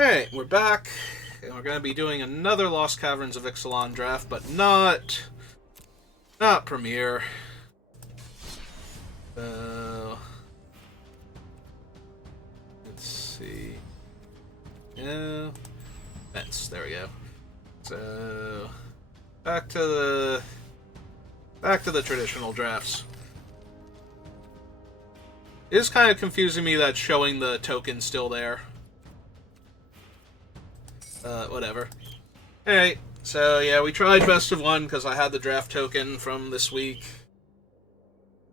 Alright, we're back, and we're going to be doing another Lost Caverns of Ixalan draft, but not Premiere. So, let's see. Yeah, events. There we go. So, back to the traditional drafts. It is kind of confusing me that showing the token still there. Whatever. Alright, so yeah, we tried best of one because I had the draft token from this week.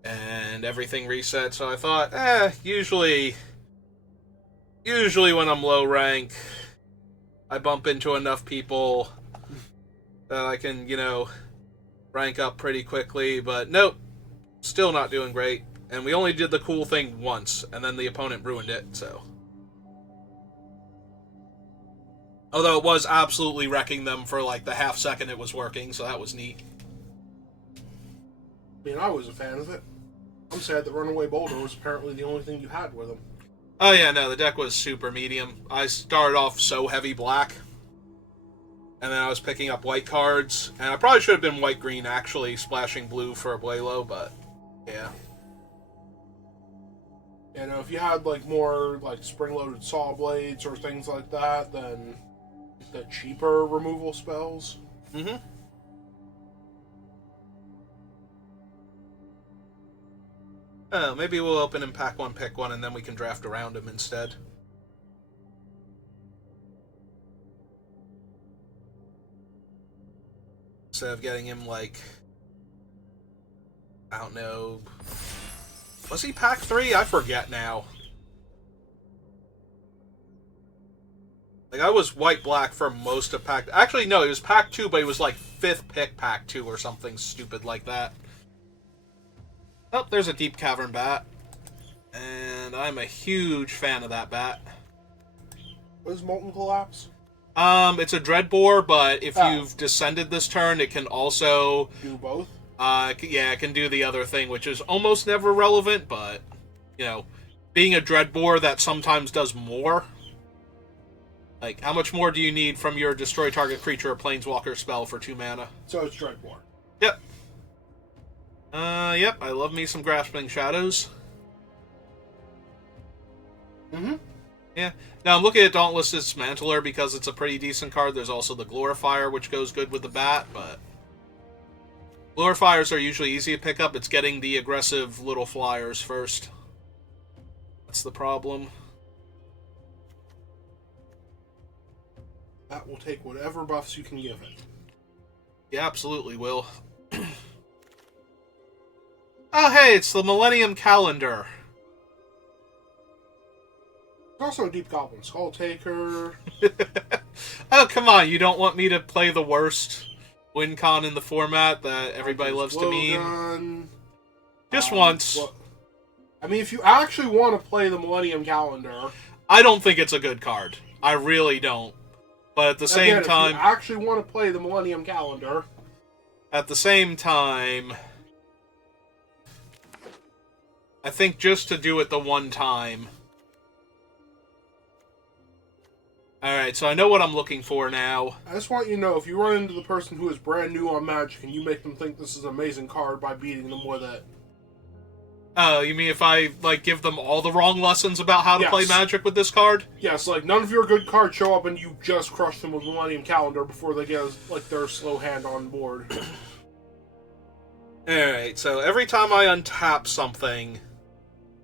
And everything reset, so I thought, usually when I'm low rank, I bump into enough people that I can, rank up pretty quickly, but nope, still not doing great. And we only did the cool thing once, and then the opponent ruined it, so. Although it was absolutely wrecking them for like the half second it was working, so that was neat. I mean, I was a fan of it. I'm sad that Runaway Boulder was apparently the only thing you had with him. Oh yeah, no, the deck was super medium. I started off so heavy black, and then I was picking up white cards, and I probably should have been white-green actually, splashing blue for a Blaylo, but yeah. You know, if you had like more like spring-loaded saw blades or things like that, then the cheaper removal spells. Mm-hmm. Oh, maybe we'll open and pack one, pick one, and then we can draft around him instead. Instead of getting him, like, I don't know. Was he pack 3? I forget now. Like, I was white-black for most of pack... Actually, no, he was pack 2, but he was, like, 5th pick pack 2 or something stupid like that. Oh, there's a Deep Cavern bat. And I'm a huge fan of that bat. What is Molten Collapse? It's a Dreadbore, but if you've descended this turn, it can also... Do both? Yeah, it can do the other thing, which is almost never relevant, but, being a Dreadbore that sometimes does more. Like, how much more do you need from your destroy target creature or planeswalker spell for 2 mana? So it's Dreadbore. Yep. Yep, I love me some Grasping Shadows. Mm-hmm. Yeah. Now, I'm looking at Dauntless Dismantler because it's a pretty decent card. There's also the Glorifier, which goes good with the bat, but... Glorifiers are usually easy to pick up. It's getting the aggressive little flyers first. That's the problem. That will take whatever buffs you can give it. Yeah, absolutely will. Oh, hey, it's the Millennium Calendar. Also a Deep Goblin Skull Taker. Oh, come on, you don't want me to play the worst win con in the format that everybody loves to meme? Gun. Just once. Well, I mean, if you actually want to play the Millennium Calendar... I don't think it's a good card. I really don't. But at the same time... if you actually want to play the Millennium Calendar... At the same time... I think just to do it the one time... Alright, so I know what I'm looking for now. I just want you to know, if you run into the person who is brand new on Magic and you make them think this is an amazing card by beating them with it... Oh, you mean if I, give them all the wrong lessons about how to play Magic with this card? Yes, none of your good cards show up and you just crush them with Millennium Calendar before they get, their slow hand on board. Alright, so every time I untap something,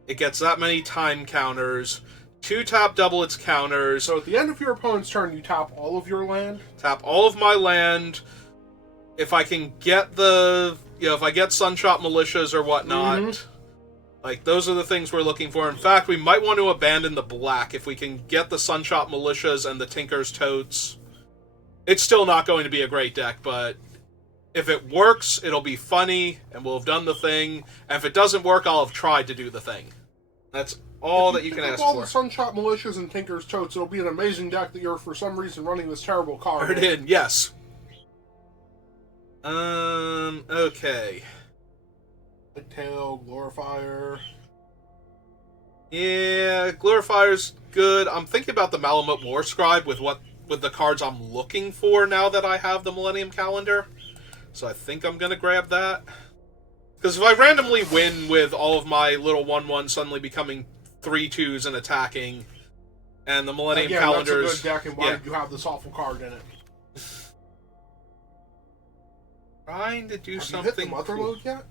it gets that many time counters. 2-tap double its counters. So at the end of your opponent's turn, you tap all of your land? Tap all of my land. If I can get if I get Sunshot Militias or whatnot... Mm-hmm. Those are the things we're looking for. In fact, we might want to abandon the black if we can get the Sunshot Militias and the Tinker's Totes. It's still not going to be a great deck, but if it works, it'll be funny, and we'll have done the thing. And if it doesn't work, I'll have tried to do the thing. That's all that you can ask for. If you all the Sunshot Militias and Tinker's Totes, it'll be an amazing deck that you're, for some reason, running this terrible card. It did, yes. Okay. Tail, Glorifier. Yeah, Glorifier's good. I'm thinking about the Malamute War Scribe with the cards I'm looking for now that I have the Millennium Calendar. So I think I'm gonna grab that. Because if I randomly win with all of my little 1/1 suddenly becoming 3/2s and attacking, and the Millennium Again, Calendars... that's a good deck, and why did you have this awful card in it? Trying to do have something. you hit the Mother Load yet?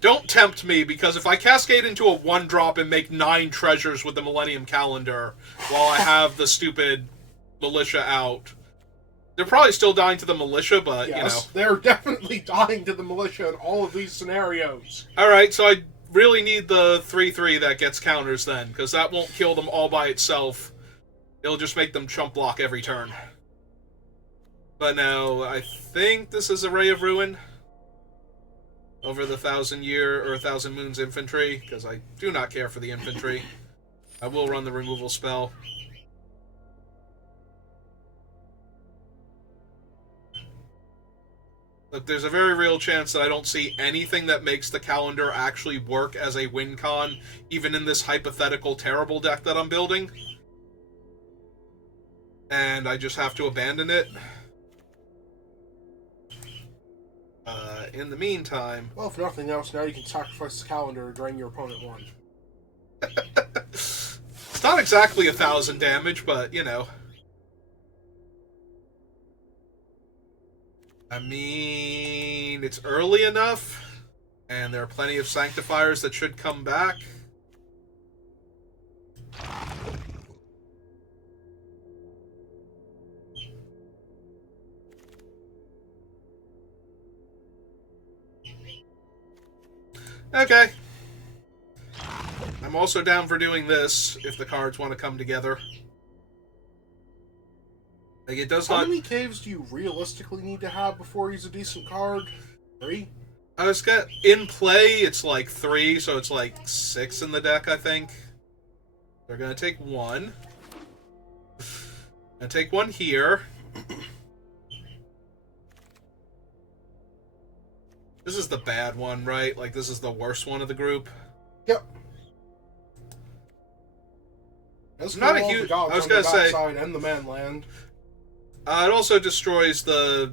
Don't tempt me, because if I cascade into a 1-drop and make 9 treasures with the Millennium Calendar while I have the stupid Militia out, they're probably still dying to the Militia, but, yes, you know. They're definitely dying to the Militia in all of these scenarios. Alright, so I really need the 3/3 that gets counters then, because that won't kill them all by itself. It'll just make them chump block every turn. But no, I think this is a Ray of Ruin over the 1,000-year or 1,000 Moons infantry, because I do not care for the infantry. I will run the removal spell. Look, there's a very real chance that I don't see anything that makes the calendar actually work as a win con, even in this hypothetical terrible deck that I'm building. And I just have to abandon it. In the meantime... Well, if nothing else, now you can sacrifice the calendar to drain your opponent 1. It's not exactly 1,000 damage, but, you know. I mean, it's early enough, and there are plenty of Sanctifiers that should come back. Okay. I'm also down for doing this, if the cards want to come together. Like, it does How not... many caves do you realistically need to have before he's a decent card? 3? I was got in play, it's like 3, so it's like 6 in the deck, I think. They're gonna take 1. And take 1 here. This is the bad one, right? Like, this is the worst one of the group. Yep. Not a huge... I was gonna say... And the manland. It also destroys the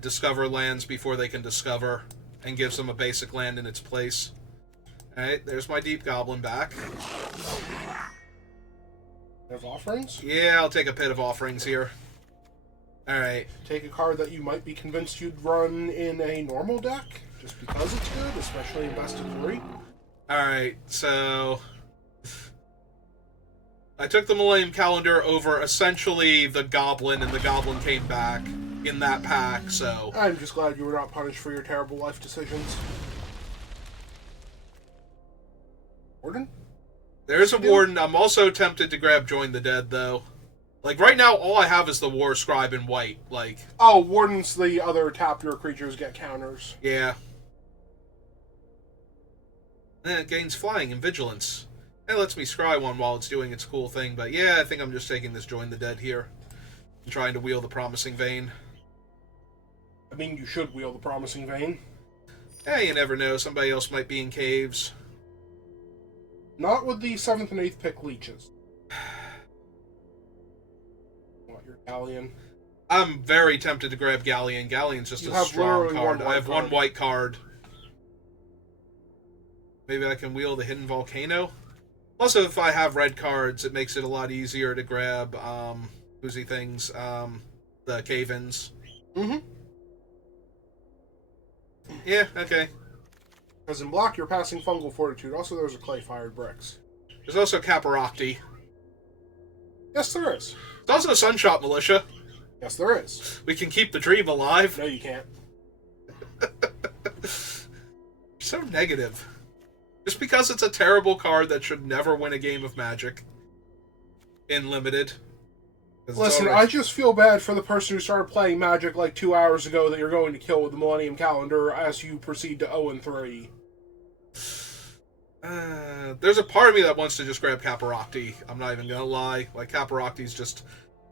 Discover lands before they can discover, and gives them a basic land in its place. Alright, there's my Deep Goblin back. There's offerings? Yeah, I'll take a Pit of Offerings here. Alright. Take a card that you might be convinced you'd run in a normal deck, just because it's good, especially in Best of 3. Alright, so... I took the Millennium Calendar over essentially the Goblin, and the Goblin came back in that pack, so... I'm just glad you were not punished for your terrible life decisions. Warden? There's a Warden. I'm also tempted to grab Join the Dead, though. Like, right now, all I have is the War Scribe in white, like... Oh, Warden's the other tap your creatures get counters. Yeah. And it gains Flying and Vigilance. It lets me scry one while it's doing its cool thing, but yeah, I think I'm just taking this Join the Dead here. And trying to wheel the Promising Vein. I mean, you should wheel the Promising Vein. Yeah, you never know. Somebody else might be in caves. Not with the 7th and 8th pick leeches. What, your Galleon? I'm very tempted to grab Galleon. Galleon's just a strong card. I have one white card. Maybe I can wheel the Hidden Volcano? Also, if I have red cards, it makes it a lot easier to grab, whoozy things, the Caverns. Mm-hmm. Yeah, okay. Because in black, you're passing Fungal Fortitude. Also, there's a Clay-Fired Bricks. There's also Caparocti. Yes, there is. There's also Sunshot Militia. Yes, there is. We can keep the dream alive. No, you can't. So negative. Just because it's a terrible card that should never win a game of Magic. In Limited. Listen, I just feel bad for the person who started playing Magic like 2 hours ago that you're going to kill with the Millennium Calendar as you proceed to 0-3. There's a part of me that wants to just grab Caparocti. I'm not even gonna lie. Like, Caparocti's just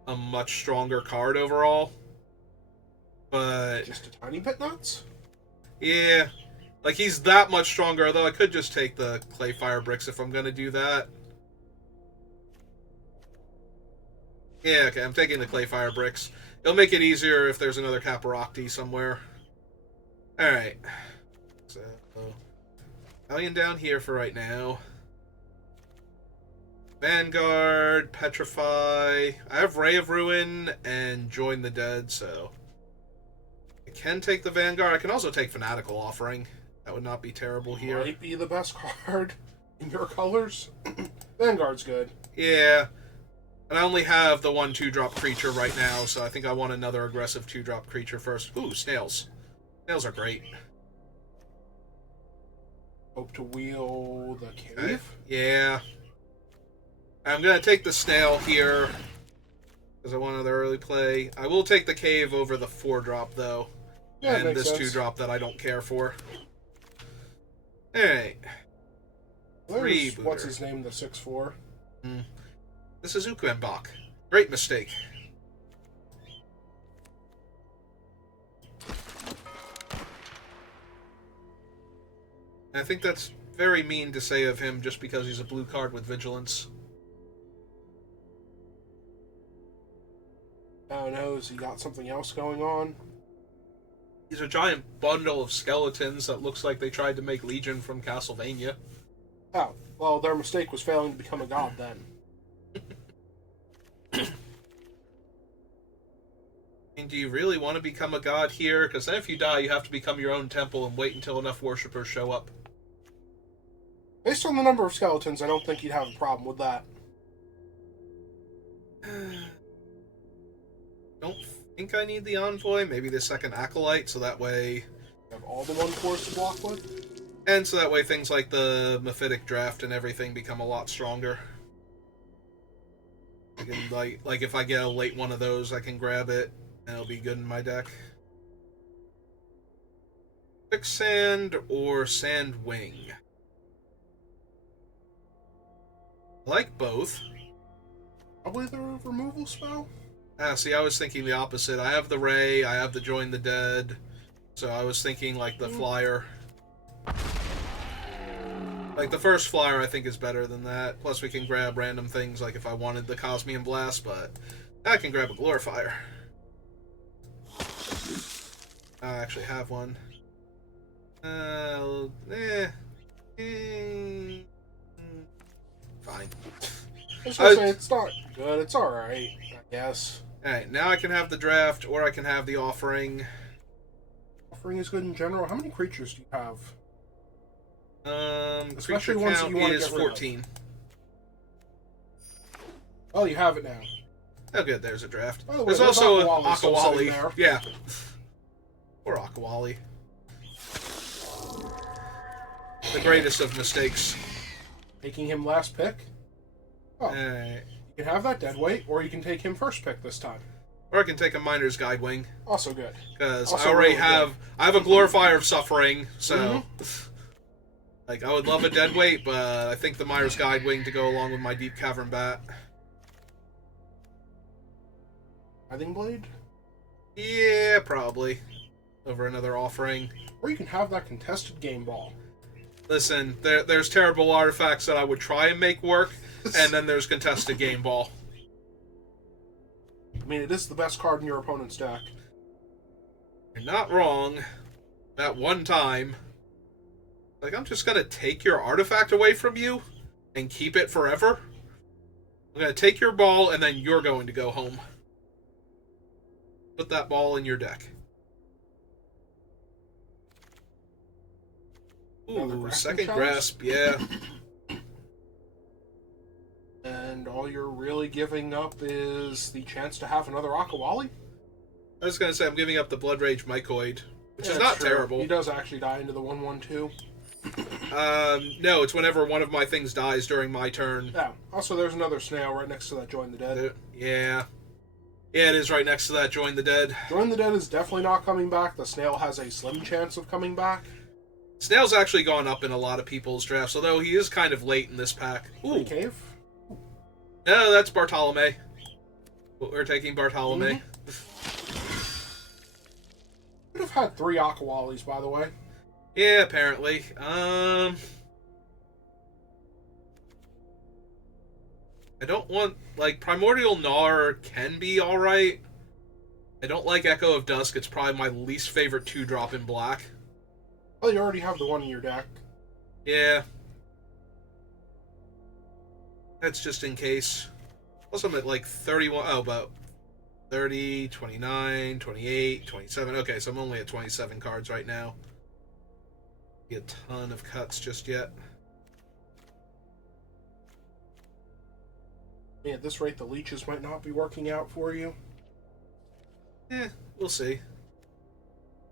a much stronger card overall. But... Just a tiny bit nuts? Yeah. Like, he's that much stronger, although I could just take the clay fire bricks if I'm going to do that. Yeah, okay, I'm taking the clay fire bricks. It'll make it easier if there's another Caparocti somewhere. Alright. So, Alien down here for right now. Vanguard, Petrify. I have Ray of Ruin and Join the Dead, so I can take the Vanguard. I can also take Fanatical Offering. That would not be terrible here. Might be the best card in your colors. Vanguard's good. Yeah. And I only have the 1/2-drop creature right now, so I think I want another aggressive 2-drop creature first. Ooh, snails. Snails are great. Hope to wheel the cave. Okay. Yeah. I'm going to take the snail here, because I want another early play. I will take the cave over the 4-drop, though. Yeah, and this sense. 2-drop that I don't care for. Alright. There's, what's his name, the 6/4? This is Ukwenbach. Great mistake. I think that's very mean to say of him just because he's a blue card with Vigilance. Oh no, has he got something else going on? He's a giant bundle of skeletons that looks like they tried to make Legion from Castlevania. Oh, well, their mistake was failing to become a god then. And do you really want to become a god here? Because then if you die, you have to become your own temple and wait until enough worshippers show up. Based on the number of skeletons, I don't think you'd have a problem with that. Don't think I need the Envoy. Maybe the second Acolyte, so that way... You have all the 1/4s to block with? And so that way things like the Mephitic Draft and everything become a lot stronger. I can, like if I get a late one of those, I can grab it, and it'll be good in my deck. Quicksand or Sand Wing? I like both. Probably the removal spell? See, I was thinking the opposite. I have the Ray, I have the Join the Dead, so I was thinking like the Flyer. Like the first Flyer I think is better than that. Plus we can grab random things like if I wanted the Cosmian Blast, but I can grab a Glorifier. I actually have one. Fine. I was gonna say, it's not good, it's alright, I guess. Alright, now I can have the draft, or I can have the offering. Offering is good in general. How many creatures do you have? Creature ones that count you want to is get rid of. 14. Oh, you have it now. Oh good, there's a draft. By the way, There's there's also Akawali still sitting Akawali. there. Yeah. Or Akawali. The greatest of mistakes. Taking him last pick? Oh, Alright. you can have that dead weight, or you can take him first pick this time. Or I can take a Miner's Guide Wing. Also good. Because Also I already really have... good. I have a Glorifier of Suffering, so... Like, I would love a dead weight, but I think the Miner's Guide Wing to go along with my Deep Cavern Bat. Writhing Blade? Yeah, probably. Over another offering. Or you can have that contested game ball. Listen, there's terrible artifacts that I would try and make work, and then there's contested game ball. I mean, it is the best card in your opponent's deck. You're not wrong. That one time. Like, I'm just gonna take your artifact away from you and keep it forever. I'm gonna take your ball, and then you're going to go home. Put that ball in your deck. Ooh, second grasp, yeah. And all you're really giving up is the chance to have another Akawali? I was gonna say I'm giving up the Blood Rage Mycoid, which is Yeah, not true. terrible. He does actually die into the 1/1/2. No, it's whenever one of my things dies during my turn. Yeah. Also, there's another snail right next to that Join the Dead. Yeah. Yeah, it is right next to that Join the Dead. Join the Dead is definitely not coming back. The snail has a slim chance of coming back. Snail's actually gone up in a lot of people's drafts, although he is kind of late in this pack. Ooh. Cave? No, that's Bartolome. We're taking Bartolome. Could have had 3 Akawalis, by the way. Yeah, apparently. I don't want, like, Primordial Gnar can be alright. I don't like Echo of Dusk. It's probably my least favorite 2-drop in black. Well, you already have the one in your deck. Yeah. That's just in case. Plus I'm at like 31. Oh, about 30, 29, 28, 27. Okay, so I'm only at 27 cards right now. Be a ton of cuts just yet. Yeah, at this rate, the leeches might not be working out for you. We'll see.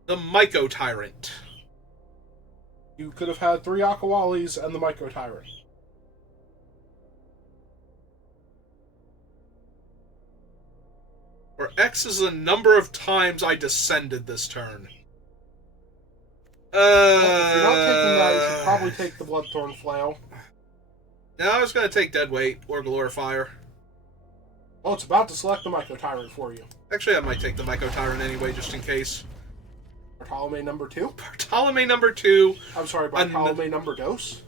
The Myco Tyrant. You could have had 3 Akawalis and the Myco Tyrant. Where X is the number of times I descended this turn. Well, if you're not taking that, you should probably take the Bloodthorn Flail. No, I was going to take Deadweight or Glorifier. Oh, it's about to select the Myco Tyrant for you. Actually, I might take the Myco Tyrant anyway, just in case. Bartolome number 2? Bartolome number 2. I'm sorry, Bartolome number dos?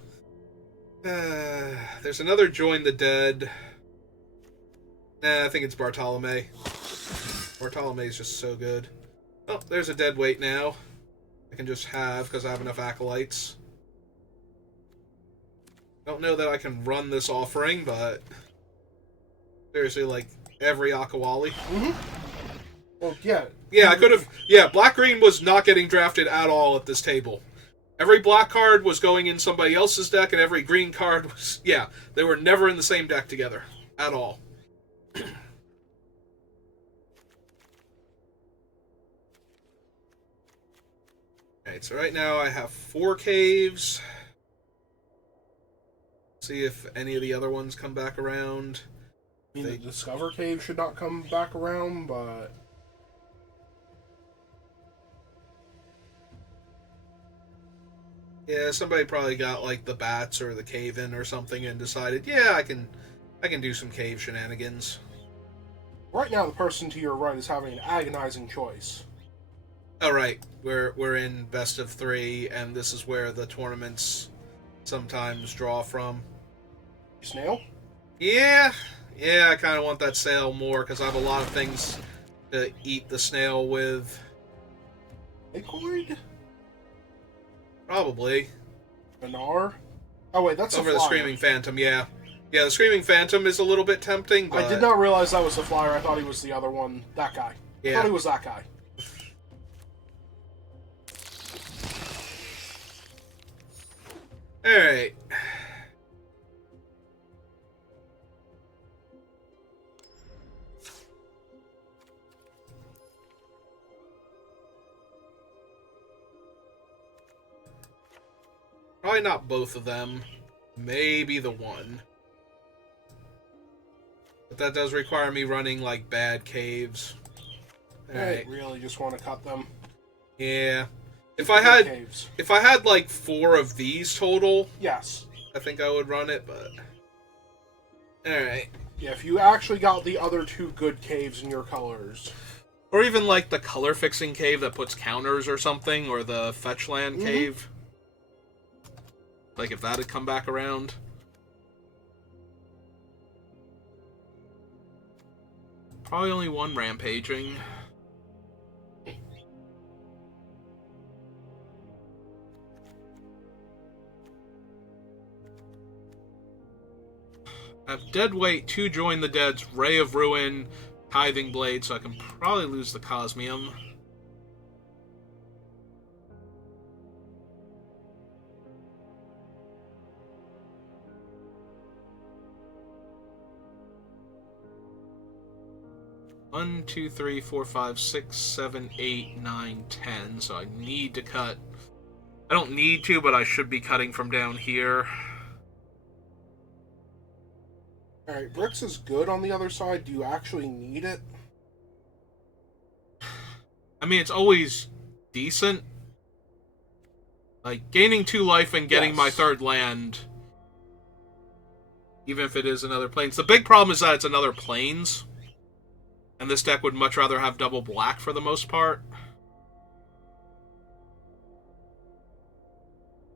There's another Join the Dead. Nah, I think it's Bartolome. Bartolome is just so good. Oh, there's a Deadweight now. I can just have, because I have enough Acolytes. Don't know that I can run this offering, but... seriously, like, every Akawali. Mm-hmm. Well, yeah. Yeah, I could have... Yeah, Black-Green was not getting drafted at all at this table. Every black card was going in somebody else's deck, and every green card was... Yeah, they were never in the same deck together. At all. Alright, so right now I have 4 caves. See if any of the other ones come back around. I mean, the Discover Cave should not come back around, but... Yeah, somebody probably got, like, the bats or the cave-in or something and decided, yeah, I can do some cave shenanigans. Right now, the person to your right is having an agonizing choice. Oh, right. We're in best of 3, and this is where the tournaments sometimes draw from. Snail? Yeah, I kind of want that sail more, because I have a lot of things to eat the snail with. Acorn? Probably. Banar? Oh, wait, that's over a flyer. the Screaming Phantom, yeah. Yeah, the Screaming Phantom is a little bit tempting, but... I did not realize that was the flyer. I thought he was the other one. That guy. Yeah. I thought he was that guy. Alright. Probably not both of them. Maybe the one. But that does require me running, like, bad caves. Alright. I really just want to cut them. Yeah. If I had like 4 of these total, yes, I think I would run it, but... Alright. Yeah, if you actually got the other 2 good caves in your colors. Or even like the color fixing cave that puts counters or something, or the fetch land cave. Like if that had come back around. Probably only 1 rampaging. I have Deadweight, 2 Join the Dead's, Ray of Ruin, Tithing Blade, so I can probably lose the Cosmium. One, 2, 3, 4, 5, 6, 7, 8, 9, 10. So I need to cut. I don't need to, but I should be cutting from down here. Alright, Bricks is good on the other side. Do you actually need it? I mean, it's always decent. Like, gaining 2 life and getting my 3rd land. Even if it is another Plains. The big problem is that it's another Plains. And this deck would much rather have double black for the most part.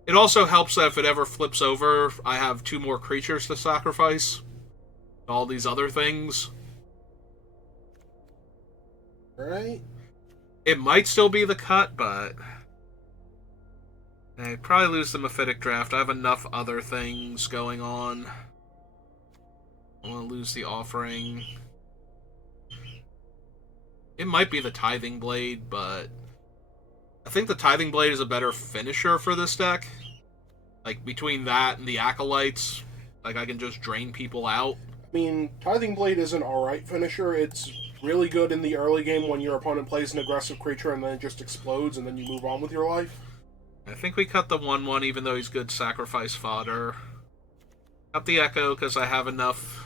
It also helps that if it ever flips over, I have 2 more creatures to sacrifice. All these other things. Right? It might still be the cut, but... I'd probably lose the Mephitic Draft. I have enough other things going on. I want to lose the Offering. It might be the Tithing Blade, but... I think the Tithing Blade is a better finisher for this deck. Like, between that and the Acolytes, like, I can just drain people out. I mean, Tithing Blade is an alright finisher. It's really good in the early game when your opponent plays an aggressive creature and then it just explodes and then you move on with your life. I think we cut the 1/1 even though he's good sacrifice fodder. Cut the Echo because I have enough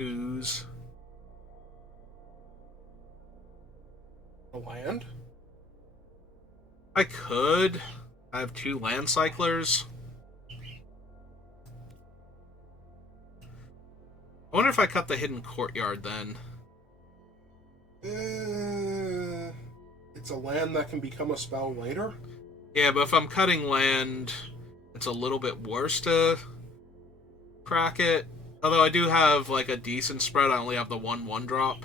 ooze. A land? I could. I have 2 land cyclers. I wonder if I cut the Hidden Courtyard then. It's a land that can become a spell later? Yeah, but if I'm cutting land, it's a little bit worse to crack it. Although I do have like a decent spread, I only have the 1/1 drop.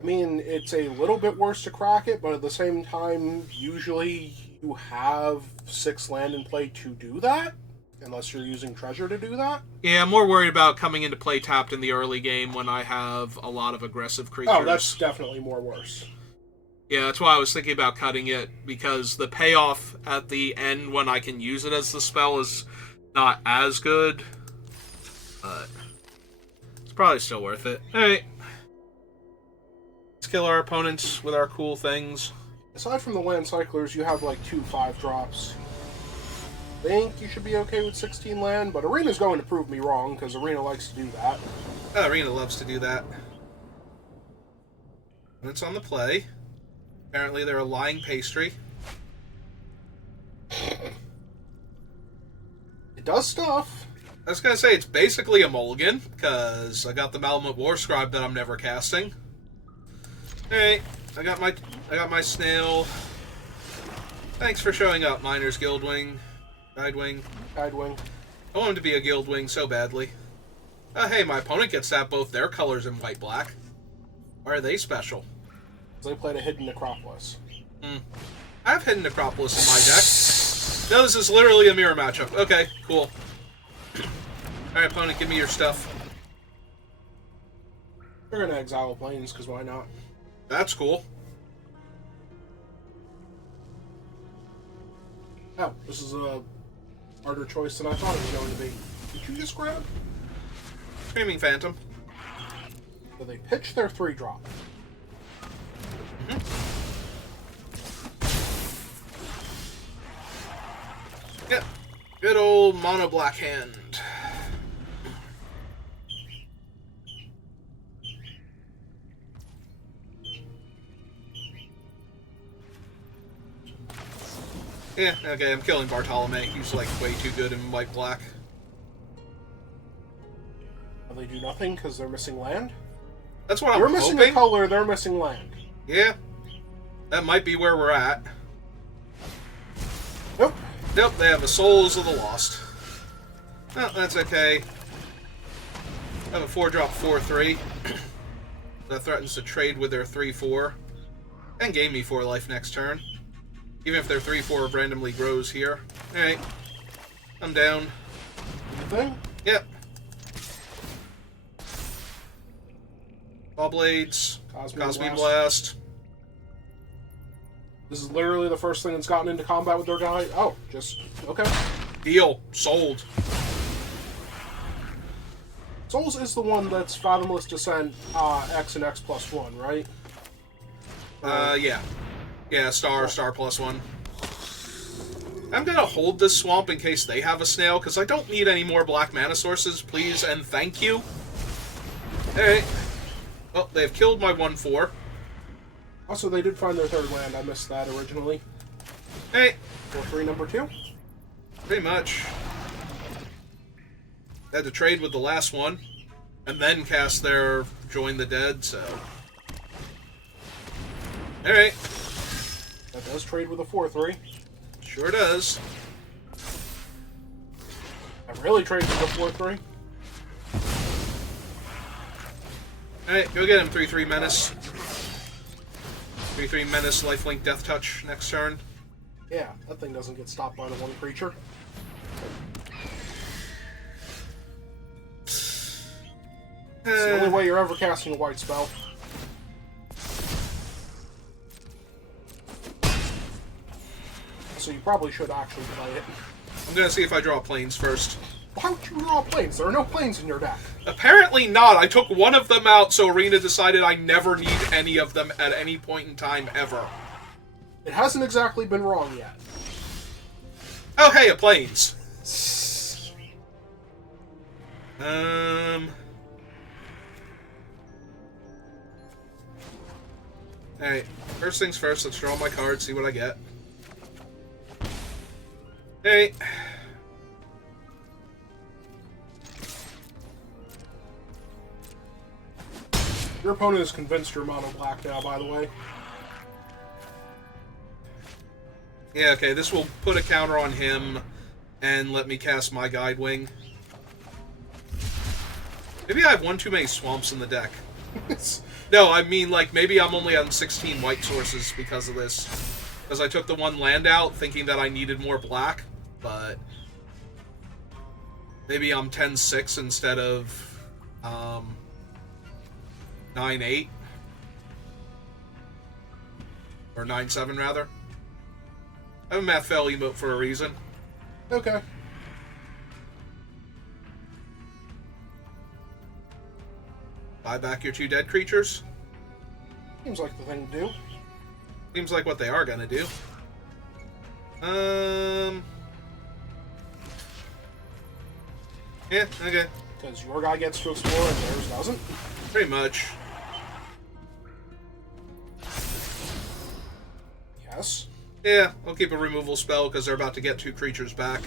I mean, it's a little bit worse to crack it, but at the same time, usually you have 6 land in play to do that. Unless you're using treasure to do that? Yeah, I'm more worried about coming into play tapped in the early game when I have a lot of aggressive creatures. Oh, that's definitely more worse. Yeah, that's why I was thinking about cutting it, because the payoff at the end when I can use it as the spell is not as good. But it's probably still worth it. Alright. Let's kill our opponents with our cool things. Aside from the land cyclers, you have like 2 5-drops. I think you should be okay with 16 land, but Arena's going to prove me wrong, because Arena likes to do that. Arena loves to do that. And it's on the play. Apparently they're a lying pastry. It does stuff. I was going to say, it's basically a mulligan, because I got the Malamute War Scribe that I'm never casting. Alright, I got my snail. Thanks for showing up, Miners Guildwing. Guidewing. Guidewing. I want him to be a Guildwing so badly. Hey, my opponent gets that both their colors in white-black. Why are they special? They played a Hidden Necropolis. I have Hidden Necropolis in my deck. No, this is literally a mirror matchup. Okay, cool. Alright, opponent, give me your stuff. We're gonna exile Plains, because why not? That's cool. Oh, this is a harder choice than I thought it was going to be. Did you just grab? Screaming Phantom. So they pitch their 3-drop. Yep. Good old mono black hand. Yeah, okay, I'm killing Bartolome. He's like way too good in white black. They do nothing because they're missing land? That's what I'm You're hoping. missing a color, they're missing land. Yeah. That might be where we're at. Nope. Nope, they have the Souls of the Lost. Well, that's okay. I have a 4-drop 4/3. That threatens to trade with their 3/4. And gain me 4 life next turn. Even if their 3/4 randomly grows here. Alright. I'm down. Anything? Yep. Ball Blades. Cosmic Blast. This is literally the first thing that's gotten into combat with their guy. Oh, just... okay. Deal. Sold. Souls is the one that's Fathomless Descent, X and X plus 1, right? Yeah. Yeah, star +1. I'm gonna hold this swamp in case they have a snail, because I don't need any more black mana sources, please and thank you. Alright. Well, they've killed my 1/4. Also, they did find their 3rd land. I missed that originally. Hey. 4/3 number 2. Pretty much. Had to trade with the last one, and then cast their Join the Dead, so... Alright. That does trade with a 4/3. Sure does. That really trades with a 4/3. Alright, go get him, 3/3 Menace. 3/3 Menace, Lifelink, Death Touch next turn. Yeah, that thing doesn't get stopped by the one creature. It's the only way you're ever casting a white spell. So you probably should actually play it. I'm gonna see if I draw planes first. Why would you draw planes? There are no planes in your deck. Apparently not. I took one of them out, so Arena decided I never need any of them at any point in time ever. It hasn't exactly been wrong yet. Oh, hey, a planes. Alright, first things first, let's draw my card, see what I get. Hey. Your opponent is convinced you're mono black now, by the way. Yeah, okay, this will put a counter on him and let me cast my Guide Wing. Maybe I have one too many swamps in the deck. No, I mean, like, maybe I'm only on 16 white sources because of this. Because I took the one land out thinking that I needed more black, but maybe I'm 10-6 instead of 9-8. Or 9-7, rather. I have a Math Fail emote for a reason. Okay. Buy back your 2 dead creatures. Seems like the thing to do. Seems like what they are gonna do. Yeah, okay. Because your guy gets to explore and theirs doesn't? Pretty much. Yes. Yeah, I'll keep a removal spell because they're about to get 2 creatures back.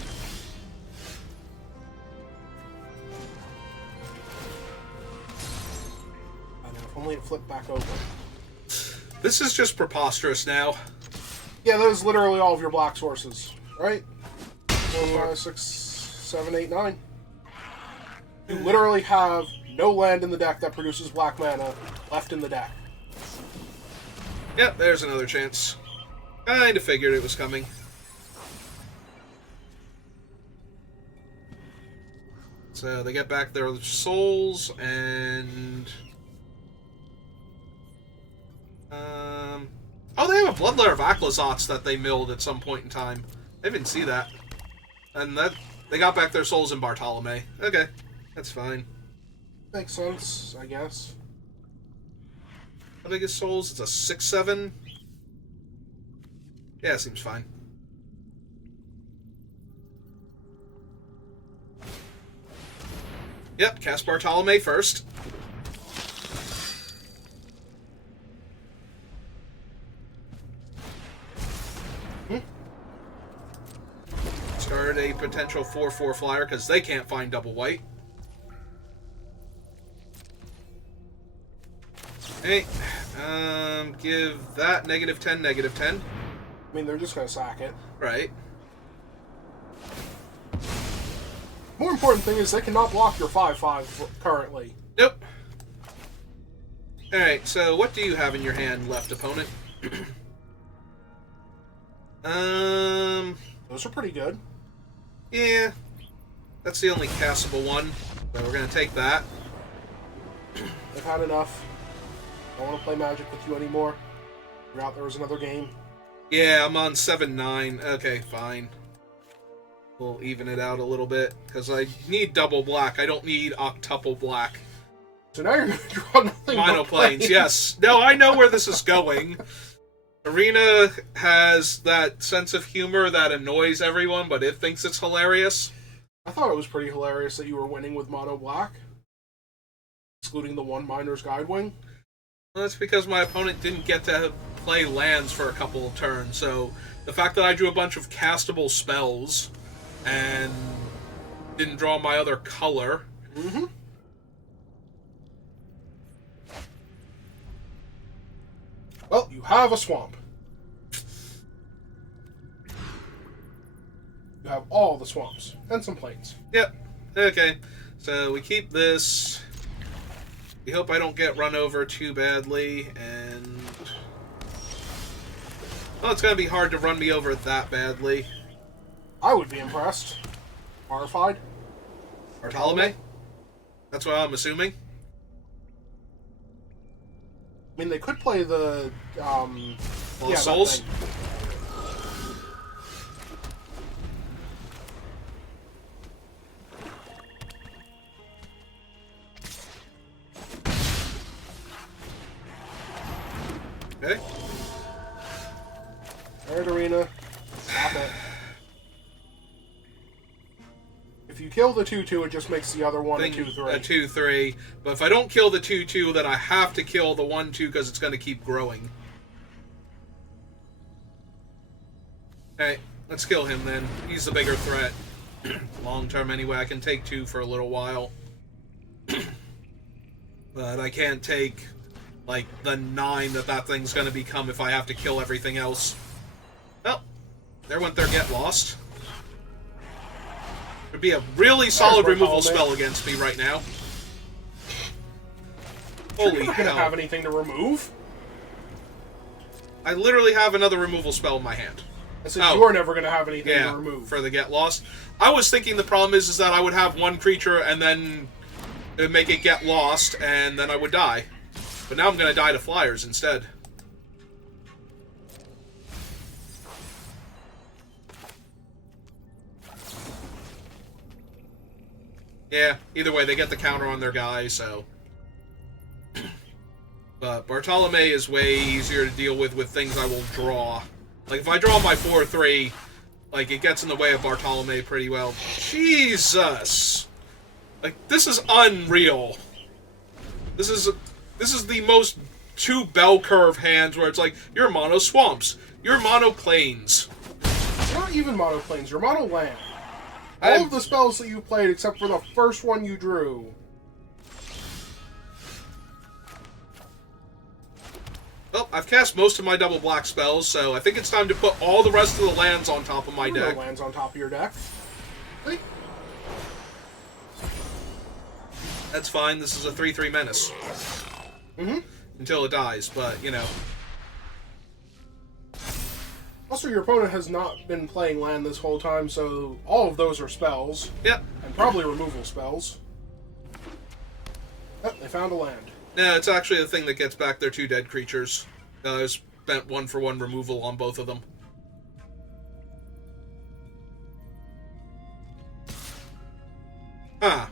I know, if only it flipped back over. This is just preposterous now. Yeah, that is literally all of your black sources, right? 4, 5, 6, 7, 8, 9. You literally have no land in the deck that produces black mana left in the deck. Yep, there's another chance. Kinda figured it was coming. So they get back their souls and... Oh, they have a Bloodlair of Akhlazats that they milled at some point in time. I didn't see that. And that they got back their souls in Bartolome. Okay, that's fine. Makes sense, I guess. How big is souls? It's a 6/7. Yeah, seems fine. Yep, cast Bartolome first. Start a potential 4/4 flyer because they can't find double white. Hey, give that -10, -10. I mean, they're just going to sack it. Right. More important thing is they cannot block your 5/5 currently. Nope. Alright, so what do you have in your hand left, opponent? Those are pretty good. Yeah. That's the only castable one. So we're going to take that. I've had enough. Don't want to play Magic with you anymore. Forgot there was another game. Yeah, I'm on 7-9. Okay, fine. We'll even it out a little bit, because I need double black. I don't need octuple black. So now you're going to draw nothing but Monoplanes, yes. No, I know where this is going. Arena has that sense of humor that annoys everyone, but it thinks it's hilarious. I thought it was pretty hilarious that you were winning with mono black. Excluding the one Miner's Guide Wing. Well, that's because my opponent didn't get to play lands for a couple of turns, so the fact that I drew a bunch of castable spells and didn't draw my other color... Mm-hmm. Well, you have a swamp. You have all the swamps and some plains. Yep. Okay. So we keep this. We hope I don't get run over too badly, and... Well, it's going to be hard to run me over that badly. I would be impressed. Horrified. Bartolome? That's what I'm assuming. I mean, they could play the... Lost Souls? Okay. Third arena. Stop it. If you kill the 2-2, it just makes the other one a 2-3. A 2-3. But if I don't kill the 2-2, then I have to kill the 1-2 because it's going to keep growing. Okay, let's kill him then. He's the bigger threat. Long term anyway, I can take 2 for a little while. But I can't take, like, the 9 that thing's going to become if I have to kill everything else. Well, there went their Get Lost. Would be a really solid removal spell against me right now. Holy You're not hell. gonna have anything to remove? I literally have another removal spell in my hand. I said you're never gonna have anything to remove. For the Get Lost. I was thinking the problem is that I would have one creature and then it would make it Get Lost, and then I would die. But now I'm gonna die to flyers instead. Yeah, either way, they get the counter on their guy, so... But Bartolome is way easier to deal with things I will draw. Like, if I draw my 4-3, like, it gets in the way of Bartolome pretty well. Jesus! Like, this is unreal. This is the most 2 bell curve hands where it's like, you're mono swamps, you're mono plains. You're not even mono plains, you're mono land. All of the spells that you played, except for the first one you drew. Well, I've cast most of my double black spells, so I think it's time to put all the rest of the lands on top of my deck. No lands on top of your deck. Wait. That's fine, this is a 3-3 menace. Mm-hmm. Until it dies, but, you know. Also, your opponent has not been playing land this whole time, so all of those are spells. Yep. And probably removal spells. Oh, they found a land. Yeah, it's actually the thing that gets back their 2 dead creatures. I spent 1-for-1 removal on both of them. Huh.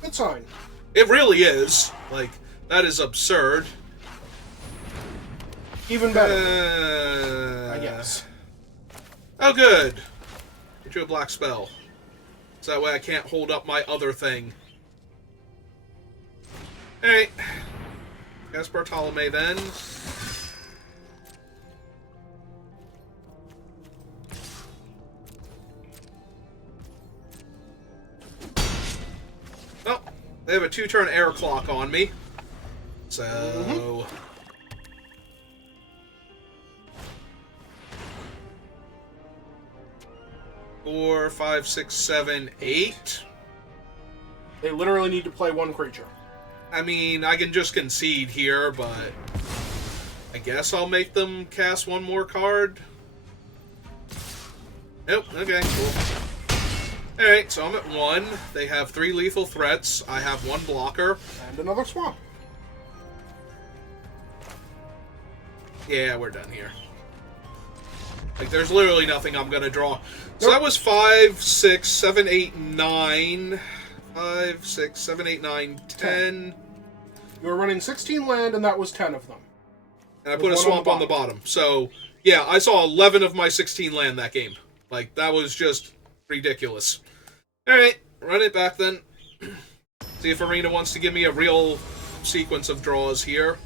Good sign. It really is. Like, that is absurd. Even better, I guess. Oh, good. Get you a black spell. So that way I can't hold up my other thing. Alright. Guess Bartolome then. Oh, they have a 2-turn air clock on me. So... Mm-hmm. 4, 5, 6, 7, 8. They literally need to play 1 creature. I mean, I can just concede here, but I guess I'll make them cast 1 more card. Nope, okay, cool. Alright, so I'm at 1. They have 3 lethal threats. I have 1 blocker. And another swamp. Yeah, we're done here. Like, there's literally nothing I'm gonna draw. So that was 5, 6, 7, 8, 9. 5, 6, 7, 8, 9, 10. You were running 16 land, and that was 10 of them. And I put a swamp on the bottom. So, yeah, I saw 11 of my 16 land that game. Like, that was just ridiculous. Alright, run it back then. See if Arena wants to give me a real sequence of draws here.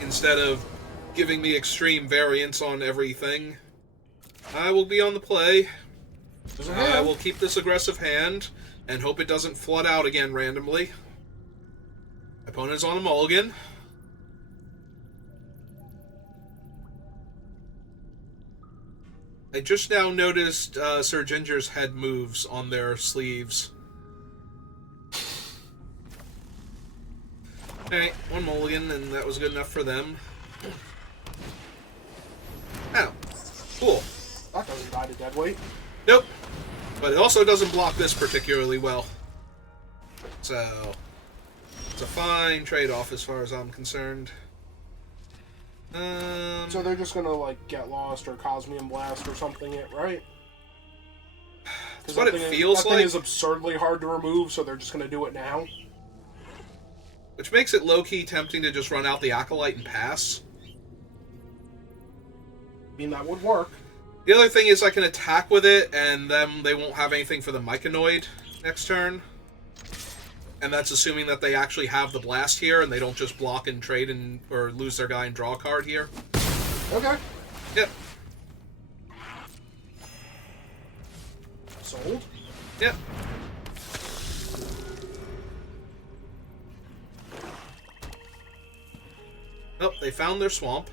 Instead of giving me extreme variance on everything. I will be on the play. I will keep this aggressive hand and hope it doesn't flood out again randomly. Opponent's on a mulligan. I just now noticed Sir Ginger's head moves on their sleeves. Alright, one mulligan, and that was good enough for them. Oh, cool. That doesn't die to dead weight. Nope. But it also doesn't block this particularly well. So, it's a fine trade-off as far as I'm concerned. So they're just gonna, like, get lost or Cosmium Blast or something, right? That's what it feels like. That thing is absurdly hard to remove, so they're just gonna do it now. Which makes it low-key tempting to just run out the Acolyte and pass. I mean, that would work. The other thing is I can attack with it, and then they won't have anything for the Myconoid next turn. And that's assuming that they actually have the blast here, and they don't just block and trade and or lose their guy and draw a card here. Okay. Yep. Sold? Yep. Oh, they found their swamp.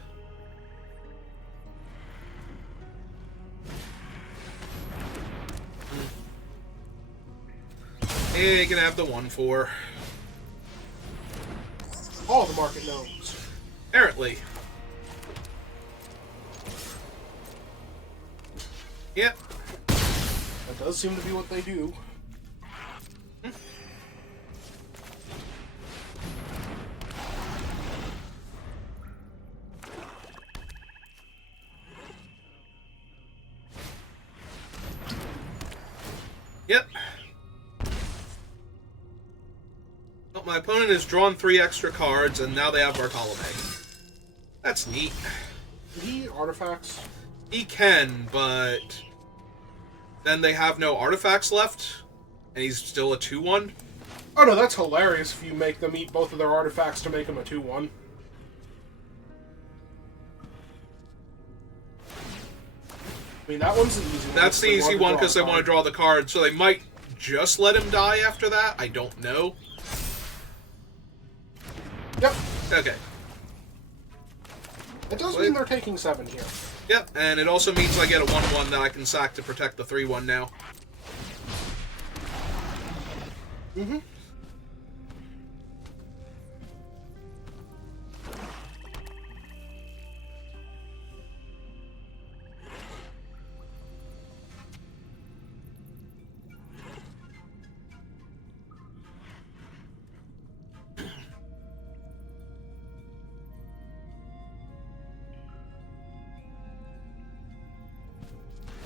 Yeah, you can have the 1/4. All the market knows. Apparently. Yep. That does seem to be what they do. Yep. Well, my opponent has drawn 3 extra cards, and now they have Bartolome. That's neat. He artifacts. He can, but then they have no artifacts left, and he's still a 2/1. Oh no, that's hilarious if you make them eat both of their artifacts to make them a 2/1. I mean, that one's an easy one. That's the easy one because they want to draw the card, so they might just let him die after that. I don't know. Yep. Okay. It does mean they're taking 7 here. Yep, and it also means I get a 1/1 that I can sack to protect the 3/1 now. Mm-hmm.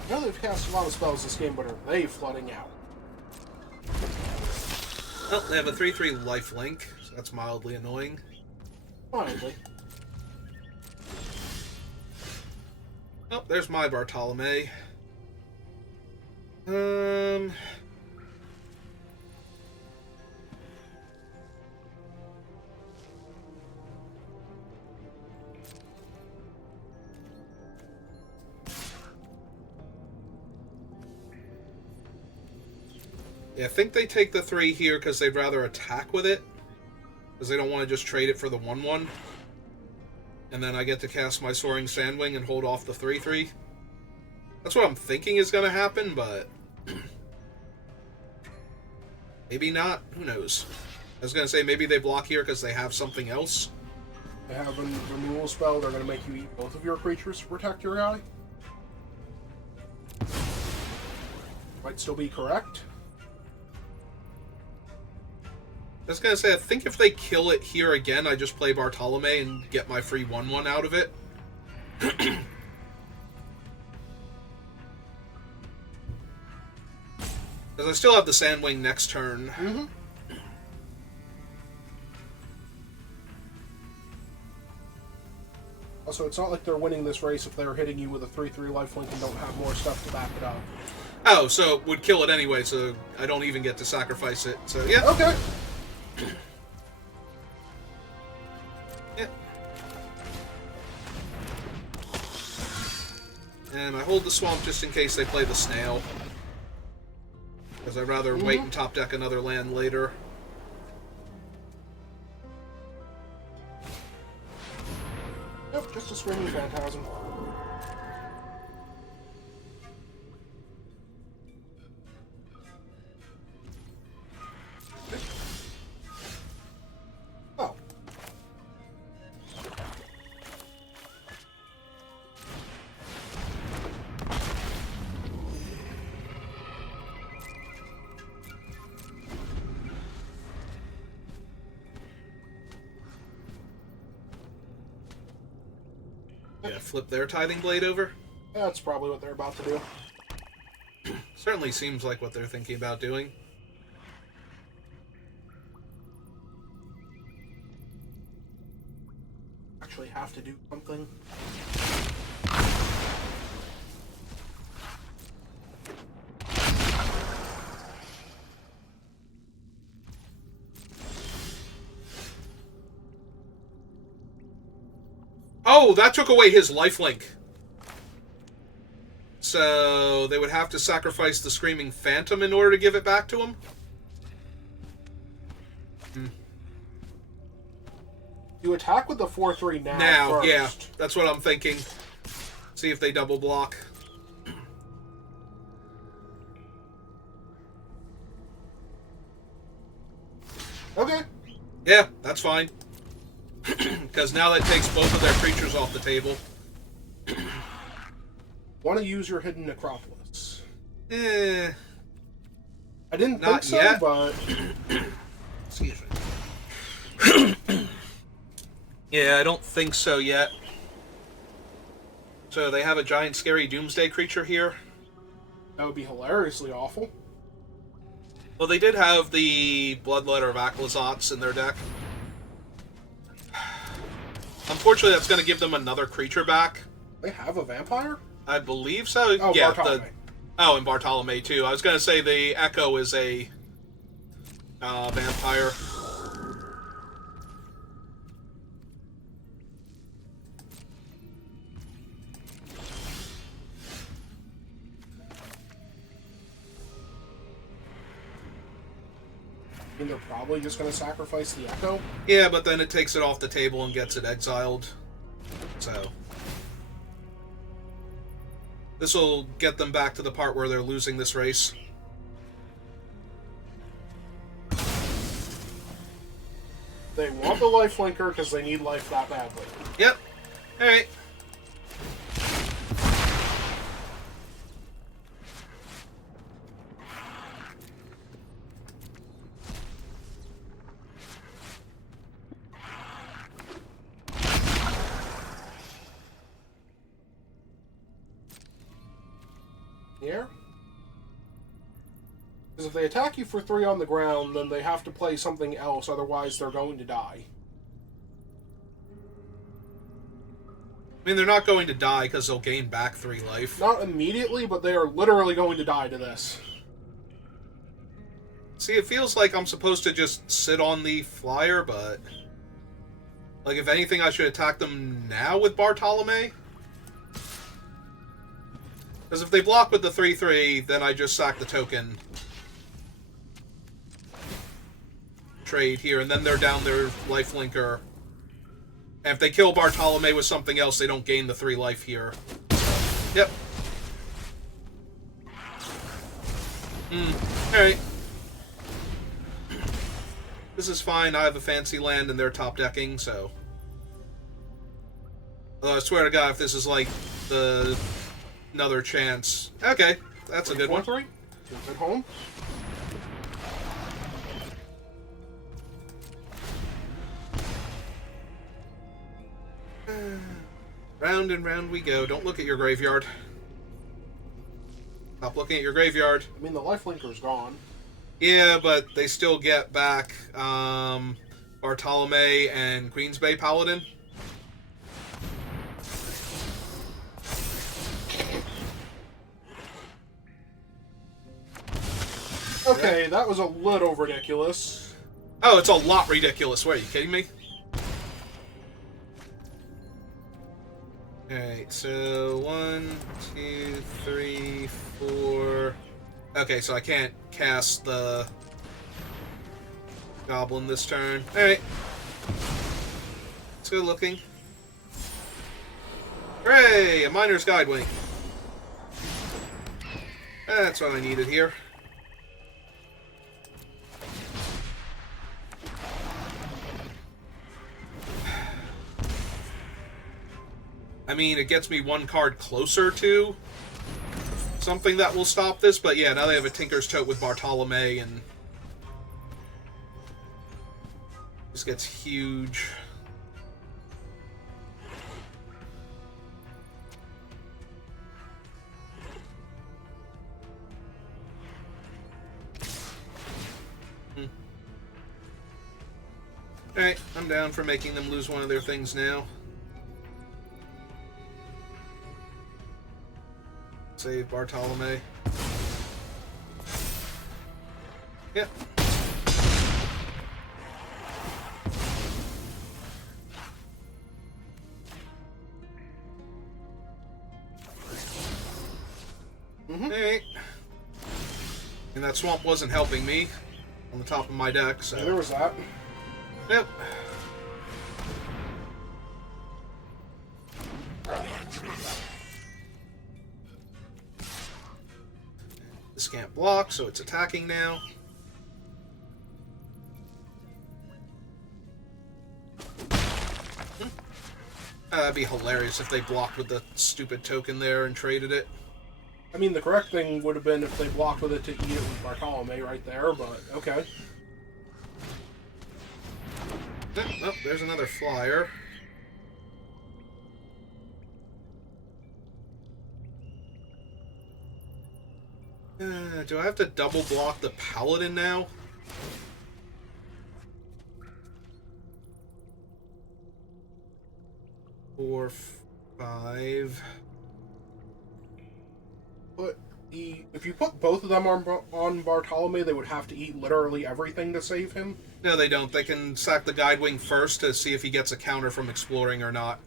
I know they've cast a lot of spells this game, but are they flooding out? Well, they have a 3/3 lifelink, so that's mildly annoying. Finally. Oh, there's my Bartolome. Yeah, I think they take the 3 here because they'd rather attack with it. Because they don't want to just trade it for the 1/1. And then I get to cast my Soaring Sandwing and hold off the 3/3. That's what I'm thinking is going to happen, but maybe not. Who knows? I was going to say maybe they block here because they have something else. They have a removal spell. They're going to make you eat both of your creatures to protect your guy. Might still be correct. I was going to say, I think if they kill it here again, I just play Bartolome and get my free 1/1 out of it. Because I still have the Sandwing next turn. Mm-hmm. Also, it's not like they're winning this race if they're hitting you with a 3/3 lifelink and don't have more stuff to back it up. Oh, so it would kill it anyway, so I don't even get to sacrifice it. So, yeah. Okay. Yeah. And I hold the swamp just in case they play the snail. Because I'd rather wait and top deck another land later. Nope, just a screaming phantasm. flip their Tithing Blade over? That's probably what they're about to do. Certainly seems like what they're thinking about doing. Actually have to do something. Oh, that took away his lifelink. So they would have to sacrifice the Screaming Phantom in order to give it back to him? You attack with the 4/3 now. Now, first. yeah. That's what I'm thinking. See if they double block. Okay. Yeah, that's fine. Because now that takes both of their creatures off the table. Want to use your Hidden Necropolis? Eh. I didn't Not think so, yet. but... Excuse me. Yeah, I don't think so yet. So they have a giant scary doomsday creature here. That would be hilariously awful. Well, they did have the Bloodletter of Akhlazotz in their deck. Unfortunately, that's going to give them another creature back. They have a vampire? I believe so. Oh, yeah, Bartolome. and Bartolome, too. I was going to say the Echo is a vampire. I mean, they're probably just going to sacrifice the Echo. Yeah, but then it takes it off the table and gets it exiled. So this will get them back to the part where they're losing this race. They want the lifelinker because they need life that badly. Yep. Alright. Here? Because if they attack you for 3 on the ground, then they have to play something else, otherwise they're going to die. I mean, they're not going to die because they'll gain back 3 life. Not immediately, but they are literally going to die to this. See, it feels like I'm supposed to just sit on the flyer, but... like, if anything, I should attack them now with Bartolome? Because if they block with the 3/3, then I just sack the token. Trade here, and then they're down their lifelinker. And if they kill Bartolome with something else, they don't gain the 3 life here. Yep. Alright. This is fine. I have a fancy land and they're top decking, so... although I swear to God, if this is like the... another chance. Okay, that's a good one. 4/3? At home? Round and round we go. Don't look at your graveyard. Stop looking at your graveyard. I mean, the lifelinker's gone. Yeah, but they still get back Bartolome and Queens Bay Paladin. Okay, that was a little ridiculous. Oh, it's a lot ridiculous. What, are you kidding me? Alright, so 1, 2, 3, 4... okay, so I can't cast the Goblin this turn. Alright. It's good looking. Hooray! A Miner's Guidewing. That's what I needed here. I mean, it gets me 1 card closer to something that will stop this, but yeah, now they have a Tinker's Tote with Bartolome, and this gets huge. Alright, I'm down for making them lose one of their things now. Save Bartolome. Yep. Alright. And that swamp wasn't helping me on the top of my deck, so... Yeah, there was that. Yep. This can't block, so it's attacking now. That'd be hilarious if they blocked with the stupid token there and traded it. I mean, the correct thing would have been if they blocked with it to eat it with Bartolome right there, but okay. Oh, there's another flyer. Do I have to double block the Paladin now? 4, 5. But if you put both of them on Bartolome, they would have to eat literally everything to save him. No, they don't. They can sack the Guidewing first to see if he gets a counter from exploring or not.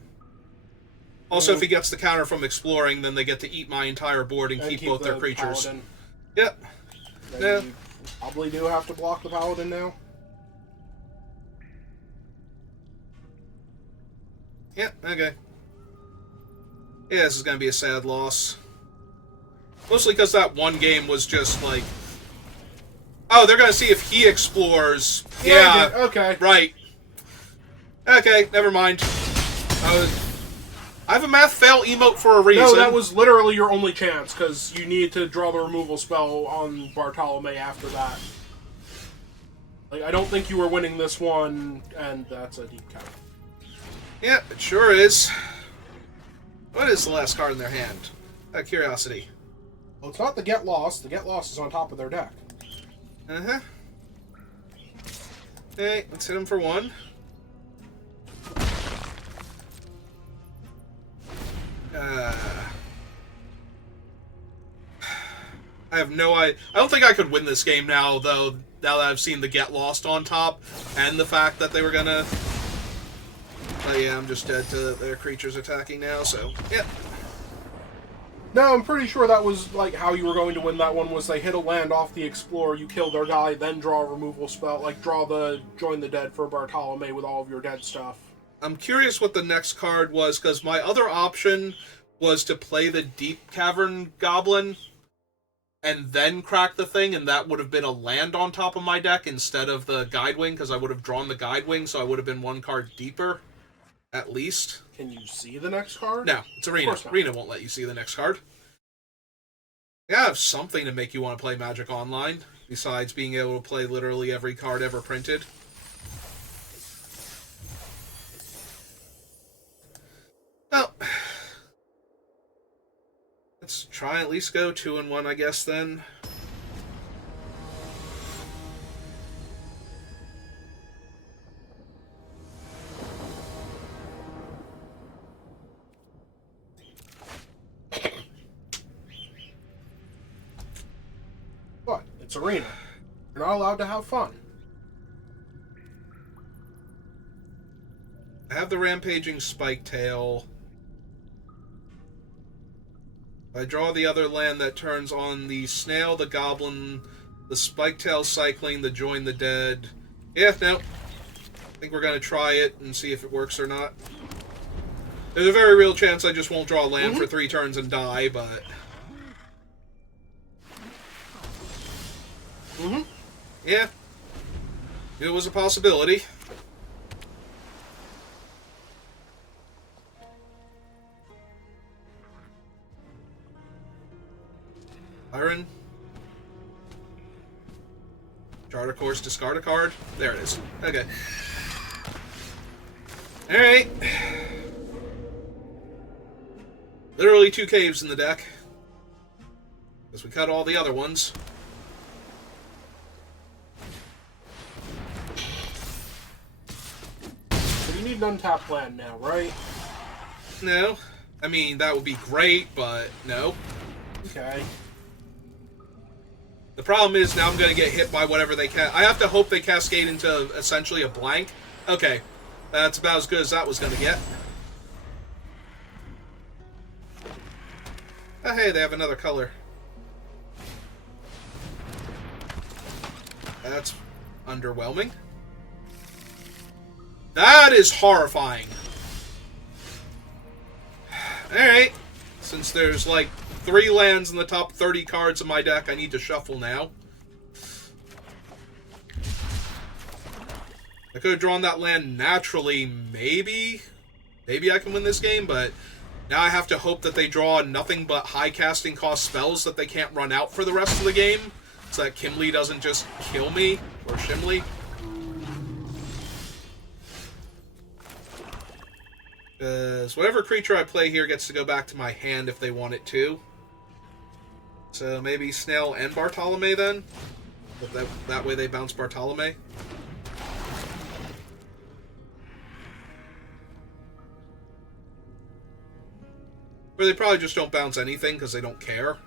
Also, if he gets the counter from exploring, then they get to eat my entire board and keep both their creatures. Paladin. Yep. Then you probably do have to block the Paladin now. Yep, okay. Yeah, this is going to be a sad loss. Mostly because that one game was just like... Oh, they're going to see if he explores. Yeah, okay. Right. Okay, never mind. I have a math fail emote for a reason. No, that was literally your only chance, because you need to draw the removal spell on Bartolome after that. Like, I don't think you were winning this one, and that's a deep count. Yeah, it sure is. What is the last card in their hand? Out of curiosity. Well, it's not the Get Lost. The Get Lost is on top of their deck. Uh-huh. Okay, let's hit him for 1. I have no idea. I don't think I could win this game now, though, now that I've seen the Get Lost on top, and the fact that they were gonna... But yeah, I'm just dead to their creatures attacking now, so, yeah. No, I'm pretty sure that was like how you were going to win that one, was they hit a land off the Explorer, you kill their guy, then draw a removal spell, like draw the Join the Dead for Bartolome with all of your dead stuff. I'm curious what the next card was, because my other option was to play the Deep Cavern Goblin and then crack the thing, and that would have been a land on top of my deck instead of the Guidewing, because I would have drawn the Guidewing, so I would have been 1 card deeper, at least. Can you see the next card? No, it's Arena. Arena won't let you see the next card. You gotta have something to make you want to play Magic Online, besides being able to play literally every card ever printed. Well, let's try at least go 2-1, I guess, then. What? It's Arena. You're not allowed to have fun. I have the Rampaging Spiketail. I draw the other land that turns on the Snail, the Goblin, the Spiketail Cycling, the Join the Dead. Yeah, no. I think we're going to try it and see if it works or not. There's a very real chance I just won't draw a land for 3 turns and die, but... Yeah. It was a possibility. Iron. Charter Course, discard a card. There it is. Okay. Alright. Literally 2 caves in the deck. Because we cut all the other ones. you need an untapped land now, right? No. I mean, that would be great, but no. Okay. The problem is now I'm going to get hit by whatever they can. I have to hope they cascade into essentially a blank. Okay. That's about as good as that was going to get. Oh, hey, they have another color. That's underwhelming. That is horrifying. Alright. Since there's like 3 lands in the top 30 cards of my deck, I need to shuffle now. I could have drawn that land naturally, maybe. Maybe I can win this game, but now I have to hope that they draw nothing but high casting cost spells that they can't run out for the rest of the game, so that Kimli doesn't just kill me, or Shimli. Because whatever creature I play here gets to go back to my hand if they want it to. So maybe Snail and Bartolome then? But that way they bounce Bartolome. Or they probably just don't bounce anything because they don't care.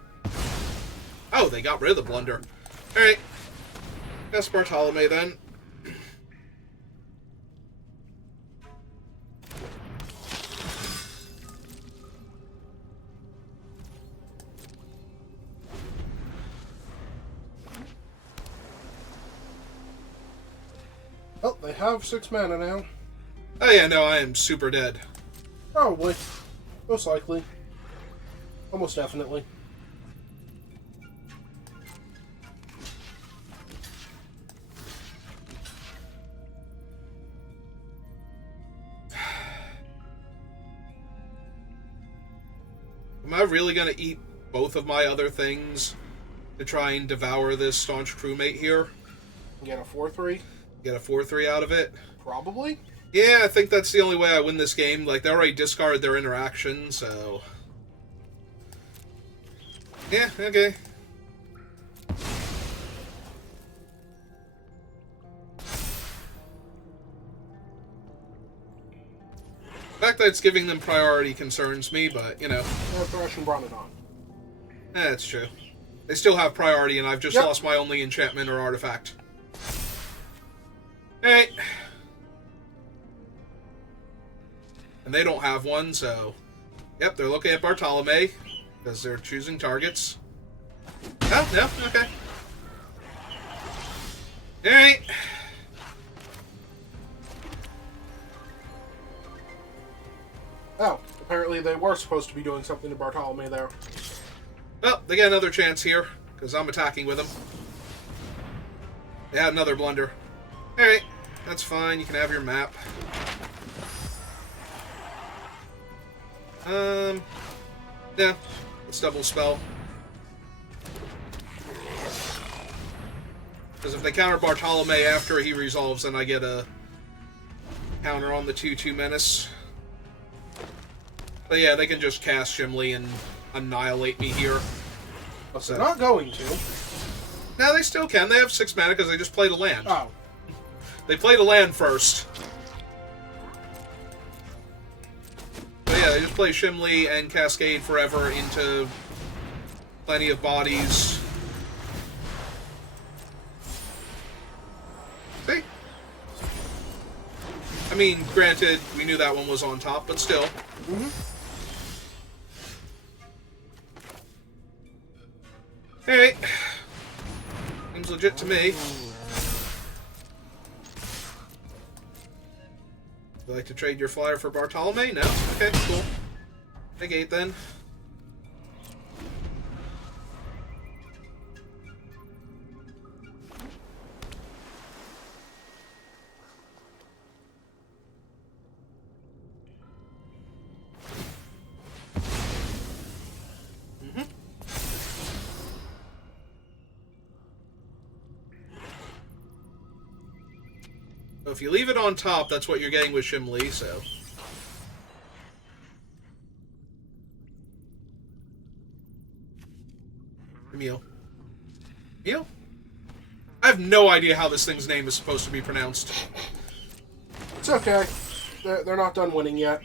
Oh, they got rid of the blunder. Alright. That's Bartolome then. Oh, they have 6 mana now. Oh yeah, no, I am super dead. Probably. Most likely. Almost definitely. Am I really going to eat both of my other things to try and devour this staunch crewmate here? Get a 4/3? Get a 4/3 out of it? Probably. Yeah, I think that's the only way I win this game. Like, they already discarded their interaction, so... Yeah, okay. The fact that it's giving them priority concerns me, but, you know. Yeah, Thresh and brought it on. That's true. They still have priority, and I've just Yep. lost my only enchantment or artifact. Alright. And they don't have one, so... Yep, they're looking at Bartolome, because they're choosing targets. Oh, no, okay. Alright. Oh, apparently they were supposed to be doing something to Bartolome there. Well, they get another chance here, because I'm attacking with them. They had another blunder. Alright, that's fine, you can have your map. Yeah, let's double spell. Because if they counter Bartolome after he resolves, then I get a counter on the 2/2 menace. But yeah, they can just cast Shimli and annihilate me here. But they're not going to. No, they still can. They have 6 mana because they just played a land. Oh. They played a land first. But yeah, they just play Shimli and Cascade forever into plenty of bodies. See? I mean, granted, we knew that one was on top, but still. Mm-hmm. Alright. Seems legit to me. Would you like to trade your flyer for Bartolome? No? Okay, cool. Negate then. So if you leave it on top, that's what you're getting with Shimli, so... Emil. Emil? I have no idea how this thing's name is supposed to be pronounced. It's okay. they're not done winning yet.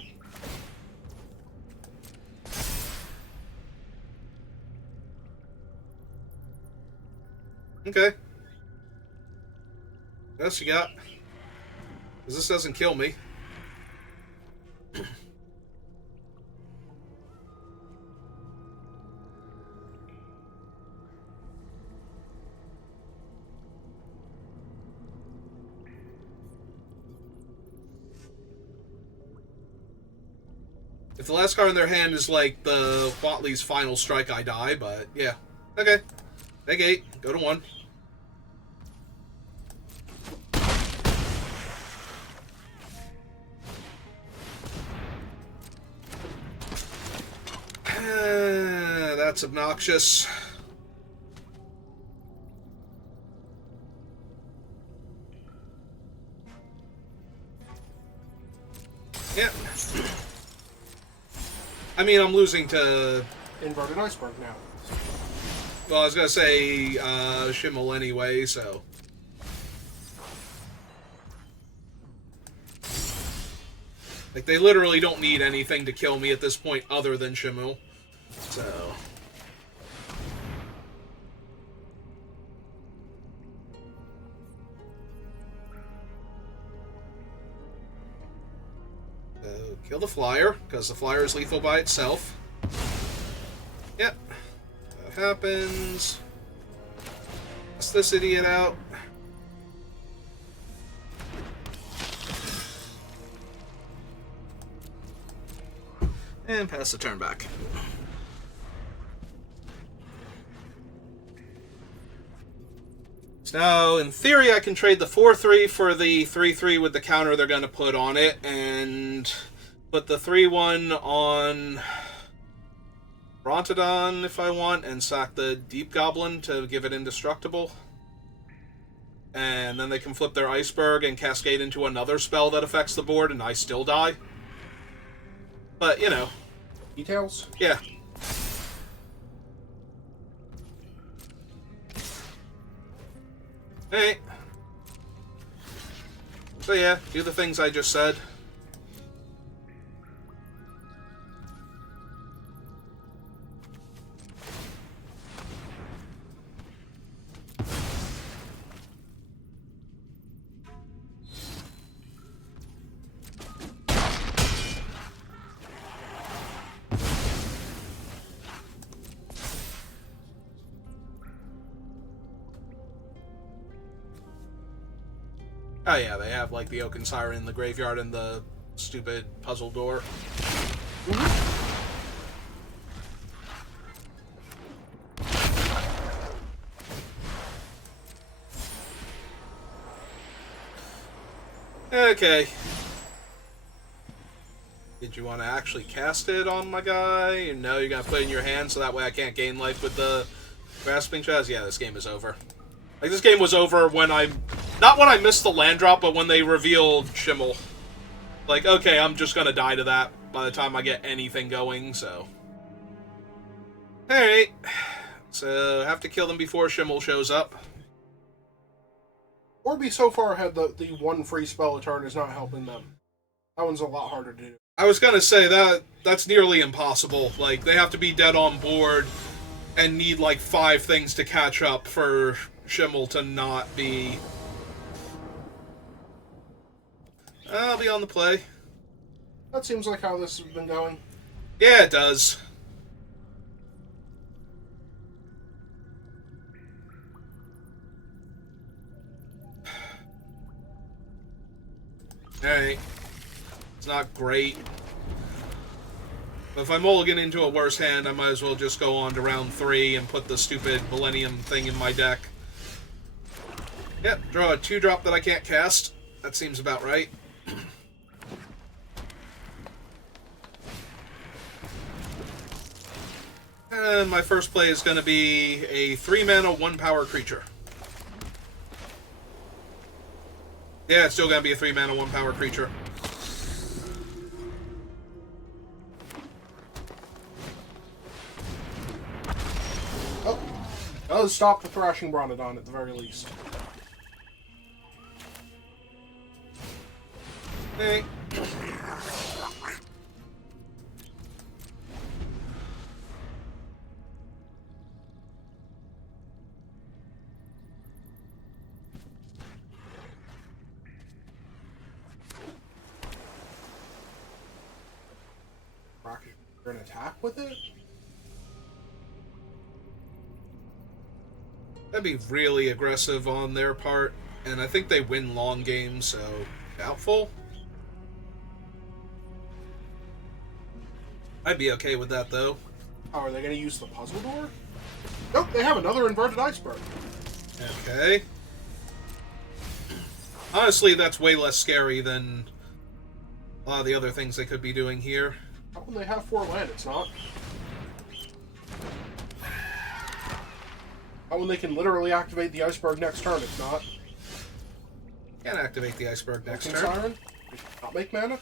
Okay. What else you got? Because this doesn't kill me. If the last card in their hand is like the Watley's final strike, I die, but yeah. Okay. Negate. Go to 1. That's obnoxious. Yeah. I mean, I'm losing to... Inverted Iceberg now. Well, I was going to say Schimmel anyway, so... Like, they literally don't need anything to kill me at this point other than Schimmel. So... Kill the flyer, because the flyer is lethal by itself. Yep. That happens. Pass this idiot out. And pass the turn back. So now, in theory, I can trade the 4-3 for the 3-3 with the counter they're going to put on it, and put the 3-1 on Brontodon if I want, and sack the Deep Goblin to give it indestructible. And then they can flip their Iceberg and cascade into another spell that affects the board, and I still die. But, you know. Details? Yeah. Hey. So yeah, do the things I just said. Oh yeah, they have like the Oaken Siren in the graveyard and the stupid puzzle door. Okay. Did you want to actually cast it on my guy? No, you're gonna put it in your hand so that way I can't gain life with the grasping chest? Yeah, this game is over. Like, this game was over when not when I missed the land drop, but when they revealed Schimmel. Like, okay, I'm just gonna die to that by the time I get anything going, so... Alright. So, have to kill them before Schimmel shows up. Or be so far ahead that the one free spell a turn is not helping them. That one's a lot harder to do. I was gonna say, that's nearly impossible. Like, they have to be dead on board and need, like, 5 things to catch up for Schimmel to not be... I'll be on the play. That seems like how this has been going. Yeah, it does. Alright. It's not great. But if I mulligan into a worse hand, I might as well just go on to round 3 and put the stupid Millennium thing in my deck. Yep, draw a 2-drop that I can't cast. That seems about right. And my first play is going to be a 3-mana, 1-power creature. Yeah, it's still going to be a 3-mana, 1-power creature. Oh, does stop the Thrashing Brontodon at the very least. Hey. You're gonna attack with it? That'd be really aggressive on their part, and I think they win long games, so doubtful. I'd be okay with that, though. Oh, are they gonna use the puzzle door? Nope, they have another inverted iceberg. Okay. Honestly, that's way less scary than a lot of the other things they could be doing here. How can they have 4 land? It's not. How when they can literally activate the iceberg next turn? It's not. Can't activate the iceberg next turn. Siren? Not make mana?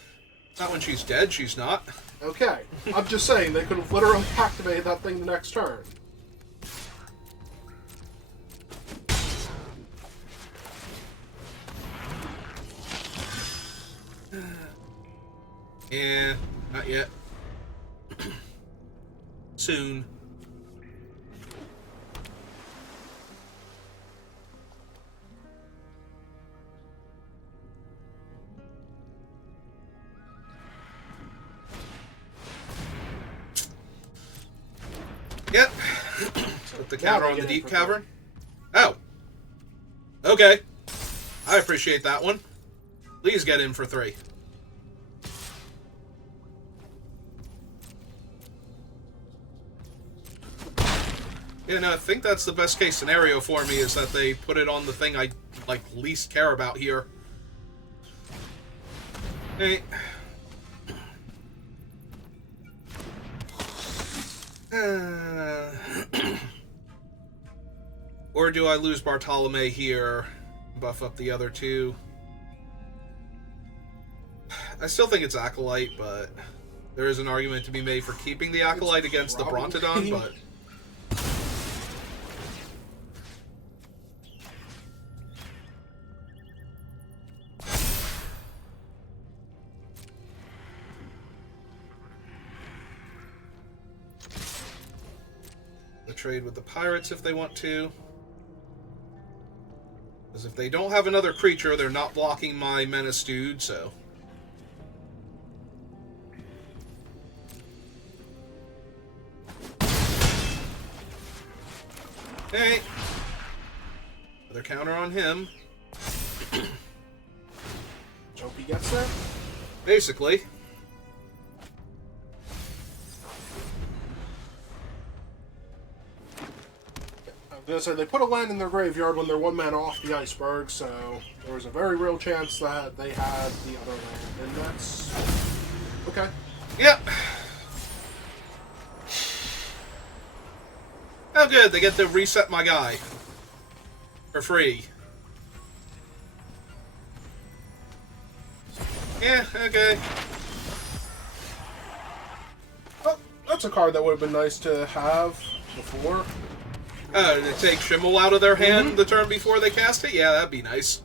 Not when she's dead, she's not. Okay. I'm just saying, they could have literally activated that thing the next turn. Yeah, not yet. Soon. Yep. Put the counter on the deep cavern. Oh. Okay. I appreciate that one. Please get in for 3. Yeah, no, I think that's the best case scenario for me, is that they put it on the thing I, least care about here. Hey. Or do I lose Bartolome here, buff up the other 2? I still think it's Acolyte, but there is an argument to be made for keeping the Acolyte against the Brontodon, but... trade with the pirates if they want to. Because if they don't have another creature, they're not blocking my Menace dude, so... Okay. Another counter on him. Hope he gets there? Basically. I was gonna say, they put a land in their graveyard when they're 1 mana off the iceberg, so there was a very real chance that they had the other land, and that's... okay. Yep. Oh good, they get to reset my guy. For free. Yeah, okay. Oh, that's a card that would have been nice to have before. To take Schimmel out of their hand the turn before they cast it? Yeah, that'd be nice.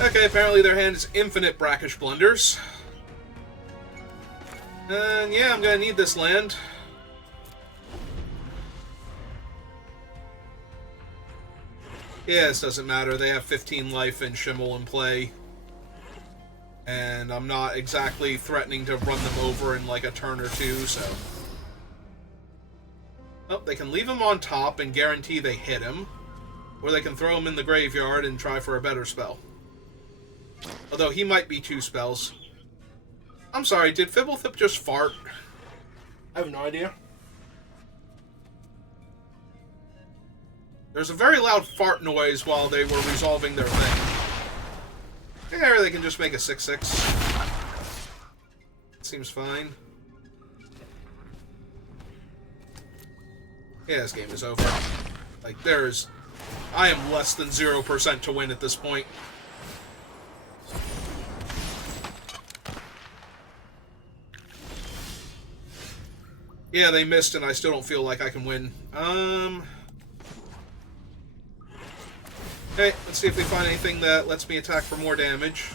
Okay, apparently their hand is infinite Brackish Blunders. And yeah, I'm gonna need this land. Yeah, this doesn't matter. They have 15 life and Schimmel in play. And I'm not exactly threatening to run them over in like a turn or 2, so... Oh, they can leave him on top and guarantee they hit him. Or they can throw him in the graveyard and try for a better spell. Although he might be 2 spells. I'm sorry, did Fibblethip just fart? I have no idea. There's a very loud fart noise while they were resolving their thing. There, they can just make a 6/6. Seems fine. Yeah, this game is over. Like, there's... I am less than 0% to win at this point. Yeah, they missed, and I still don't feel like I can win. Okay, let's see if we find anything that lets me attack for more damage.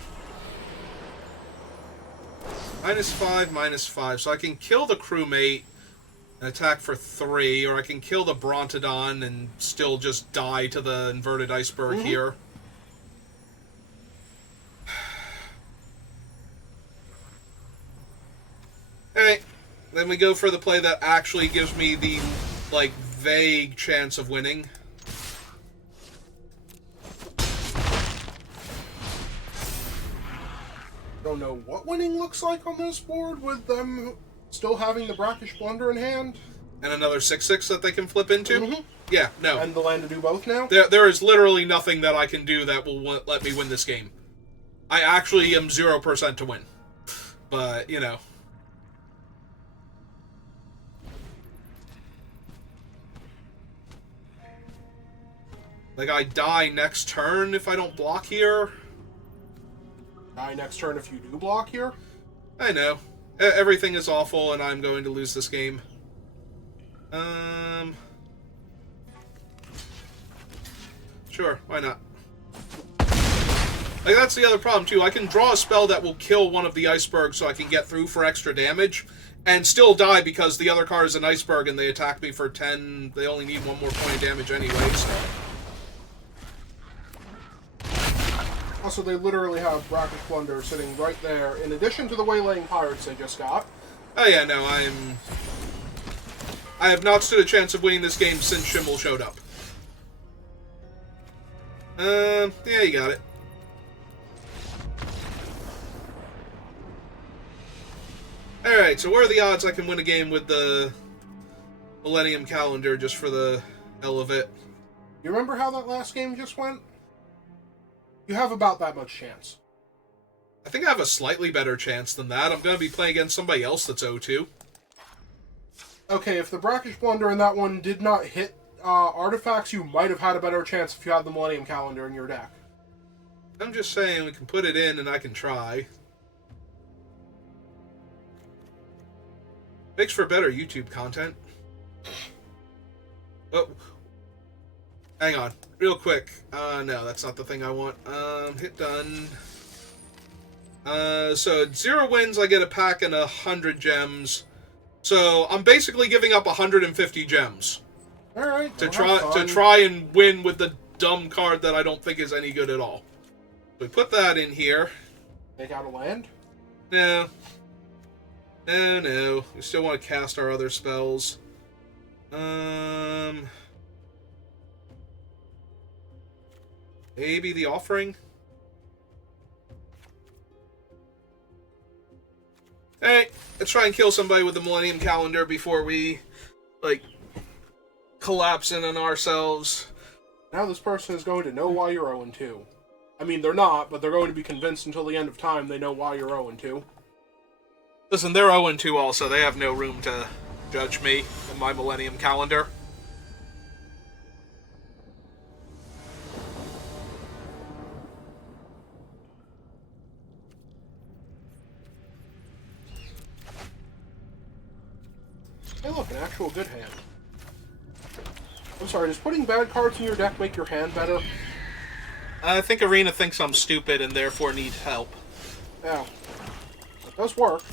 -5, -5. So I can kill the crewmate and attack for 3, or I can kill the Brontodon and still just die to the inverted iceberg here. Then we go for the play that actually gives me the, like, vague chance of winning. Don't know what winning looks like on this board with them still having the Brackish Blunder in hand. And another 6/6 that they can flip into? Mm-hmm. Yeah, no. And the land to do both now? There is literally nothing that I can do that will let me win this game. I actually am 0% to win. But, you know. Like, I die next turn if I don't block here. Die next turn if you do block here. I know. Everything is awful, and I'm going to lose this game. Sure, why not? Like, that's the other problem, too. I can draw a spell that will kill one of the icebergs so I can get through for extra damage, and still die because the other card is an iceberg and they attack me for 10. They only need one more point of damage anyway, so... Also, they literally have Brackish Blunder sitting right there, in addition to the Waylaying Pirates they just got. Oh yeah, no, I have not stood a chance of winning this game since Shimble showed up. Yeah, you got it. Alright, so what are the odds I can win a game with the Millennium Calendar just for the hell of it? You remember how that last game just went? You have about that much chance. I think I have a slightly better chance than that. I'm going to be playing against somebody else that's 0-2. Okay, if the Brackish Blunder in that one did not hit artifacts, you might have had a better chance if you had the Millennium Calendar in your deck. I'm just saying we can put it in and I can try. Makes for better YouTube content. Oh. Hang on. Real quick. No, that's not the thing I want. Hit done. So at 0 wins, I get a pack and 100 gems. So I'm basically giving up 150 gems. Alright. To try and win with the dumb card that I don't think is any good at all. We put that in here. Take out a land? No. No. We still want to cast our other spells. Maybe the Offering? Hey, let's try and kill somebody with the Millennium Calendar before we, like, collapse in on ourselves. Now this person is going to know why you're 0-2. I mean, they're not, but they're going to be convinced until the end of time they know why you're 0-2. Listen, they're 0-2 also. They have no room to judge me and my Millennium Calendar. Hey look, an actual good hand. I'm sorry, does putting bad cards in your deck make your hand better? I think Arena thinks I'm stupid and therefore needs help. Yeah. It does work.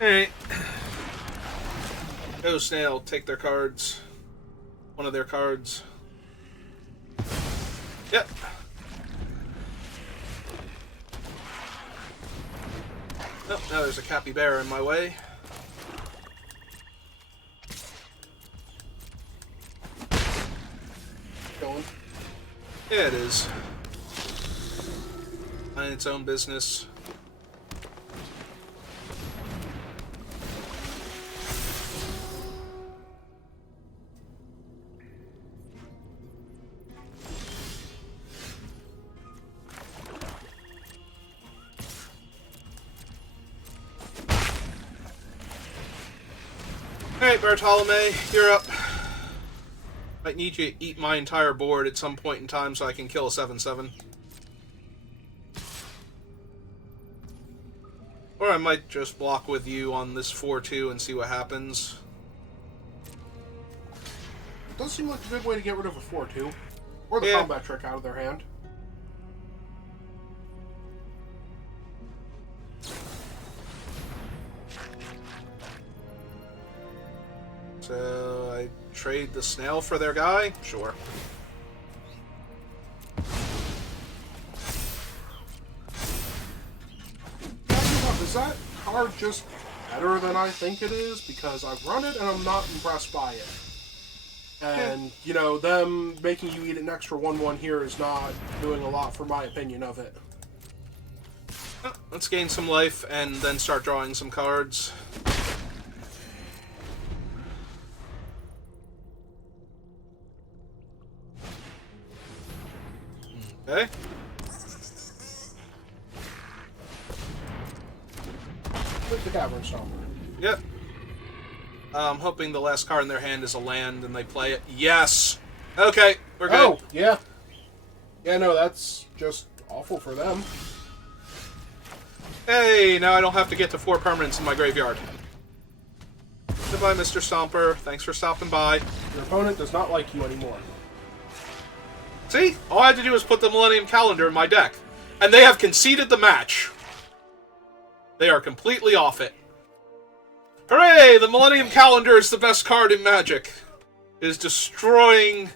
Alright. Go Snail, take their cards. One of their cards. Yep. Oh, now there's a capybara in my way. Going. Yeah, it is. Mind its own business. Alright, Bartolome, you're up. Might need you to eat my entire board at some point in time so I can kill a 7/7. Or I might just block with you on this 4/2 and see what happens. It does seem like a good way to get rid of a 4/2. Or the combat trick out of their hand. So I trade the snail for their guy? Sure. Is that card far just better than I think it is, because I've run it and I'm not impressed by it. And, you know, them making you eat an extra 1/1 here is not doing a lot for my opinion of it. Let's gain some life and then start drawing some cards. Okay. With the Caverns Stomper. Yep. I'm hoping the last card in their hand is a land and they play it. Yes! Okay, we're good. Oh, yeah. Yeah, no, that's just awful for them. Hey, now I don't have to get to 4 permanents in my graveyard. Goodbye, Mr. Stomper. Thanks for stopping by. Your opponent does not like you anymore. See? All I had to do was put the Millennium Calendar in my deck. And they have conceded the match. They are completely off it. Hooray! The Millennium Calendar is the best card in Magic. It is destroying...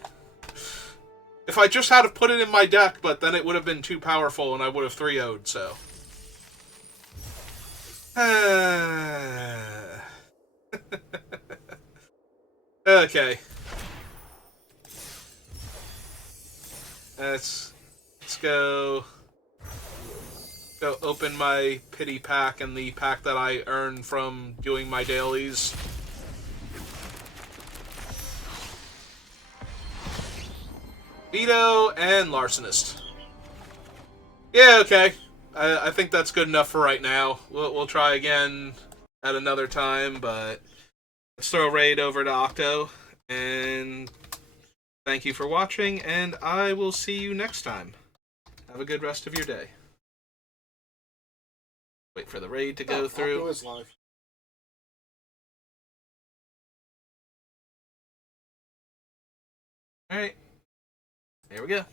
If I just had to put it in my deck, but then it would have been too powerful and I would have 3-0'd, so... Okay. Let's go open my pity pack and the pack that I earn from doing my dailies. Veto and Larcenist. Yeah, okay. I think that's good enough for right now. We'll try again at another time, but let's throw a raid over to Octo, and thank you for watching, and I will see you next time. Have a good rest of your day. Wait for the raid to go through. Octo is live. Alright. Here we go.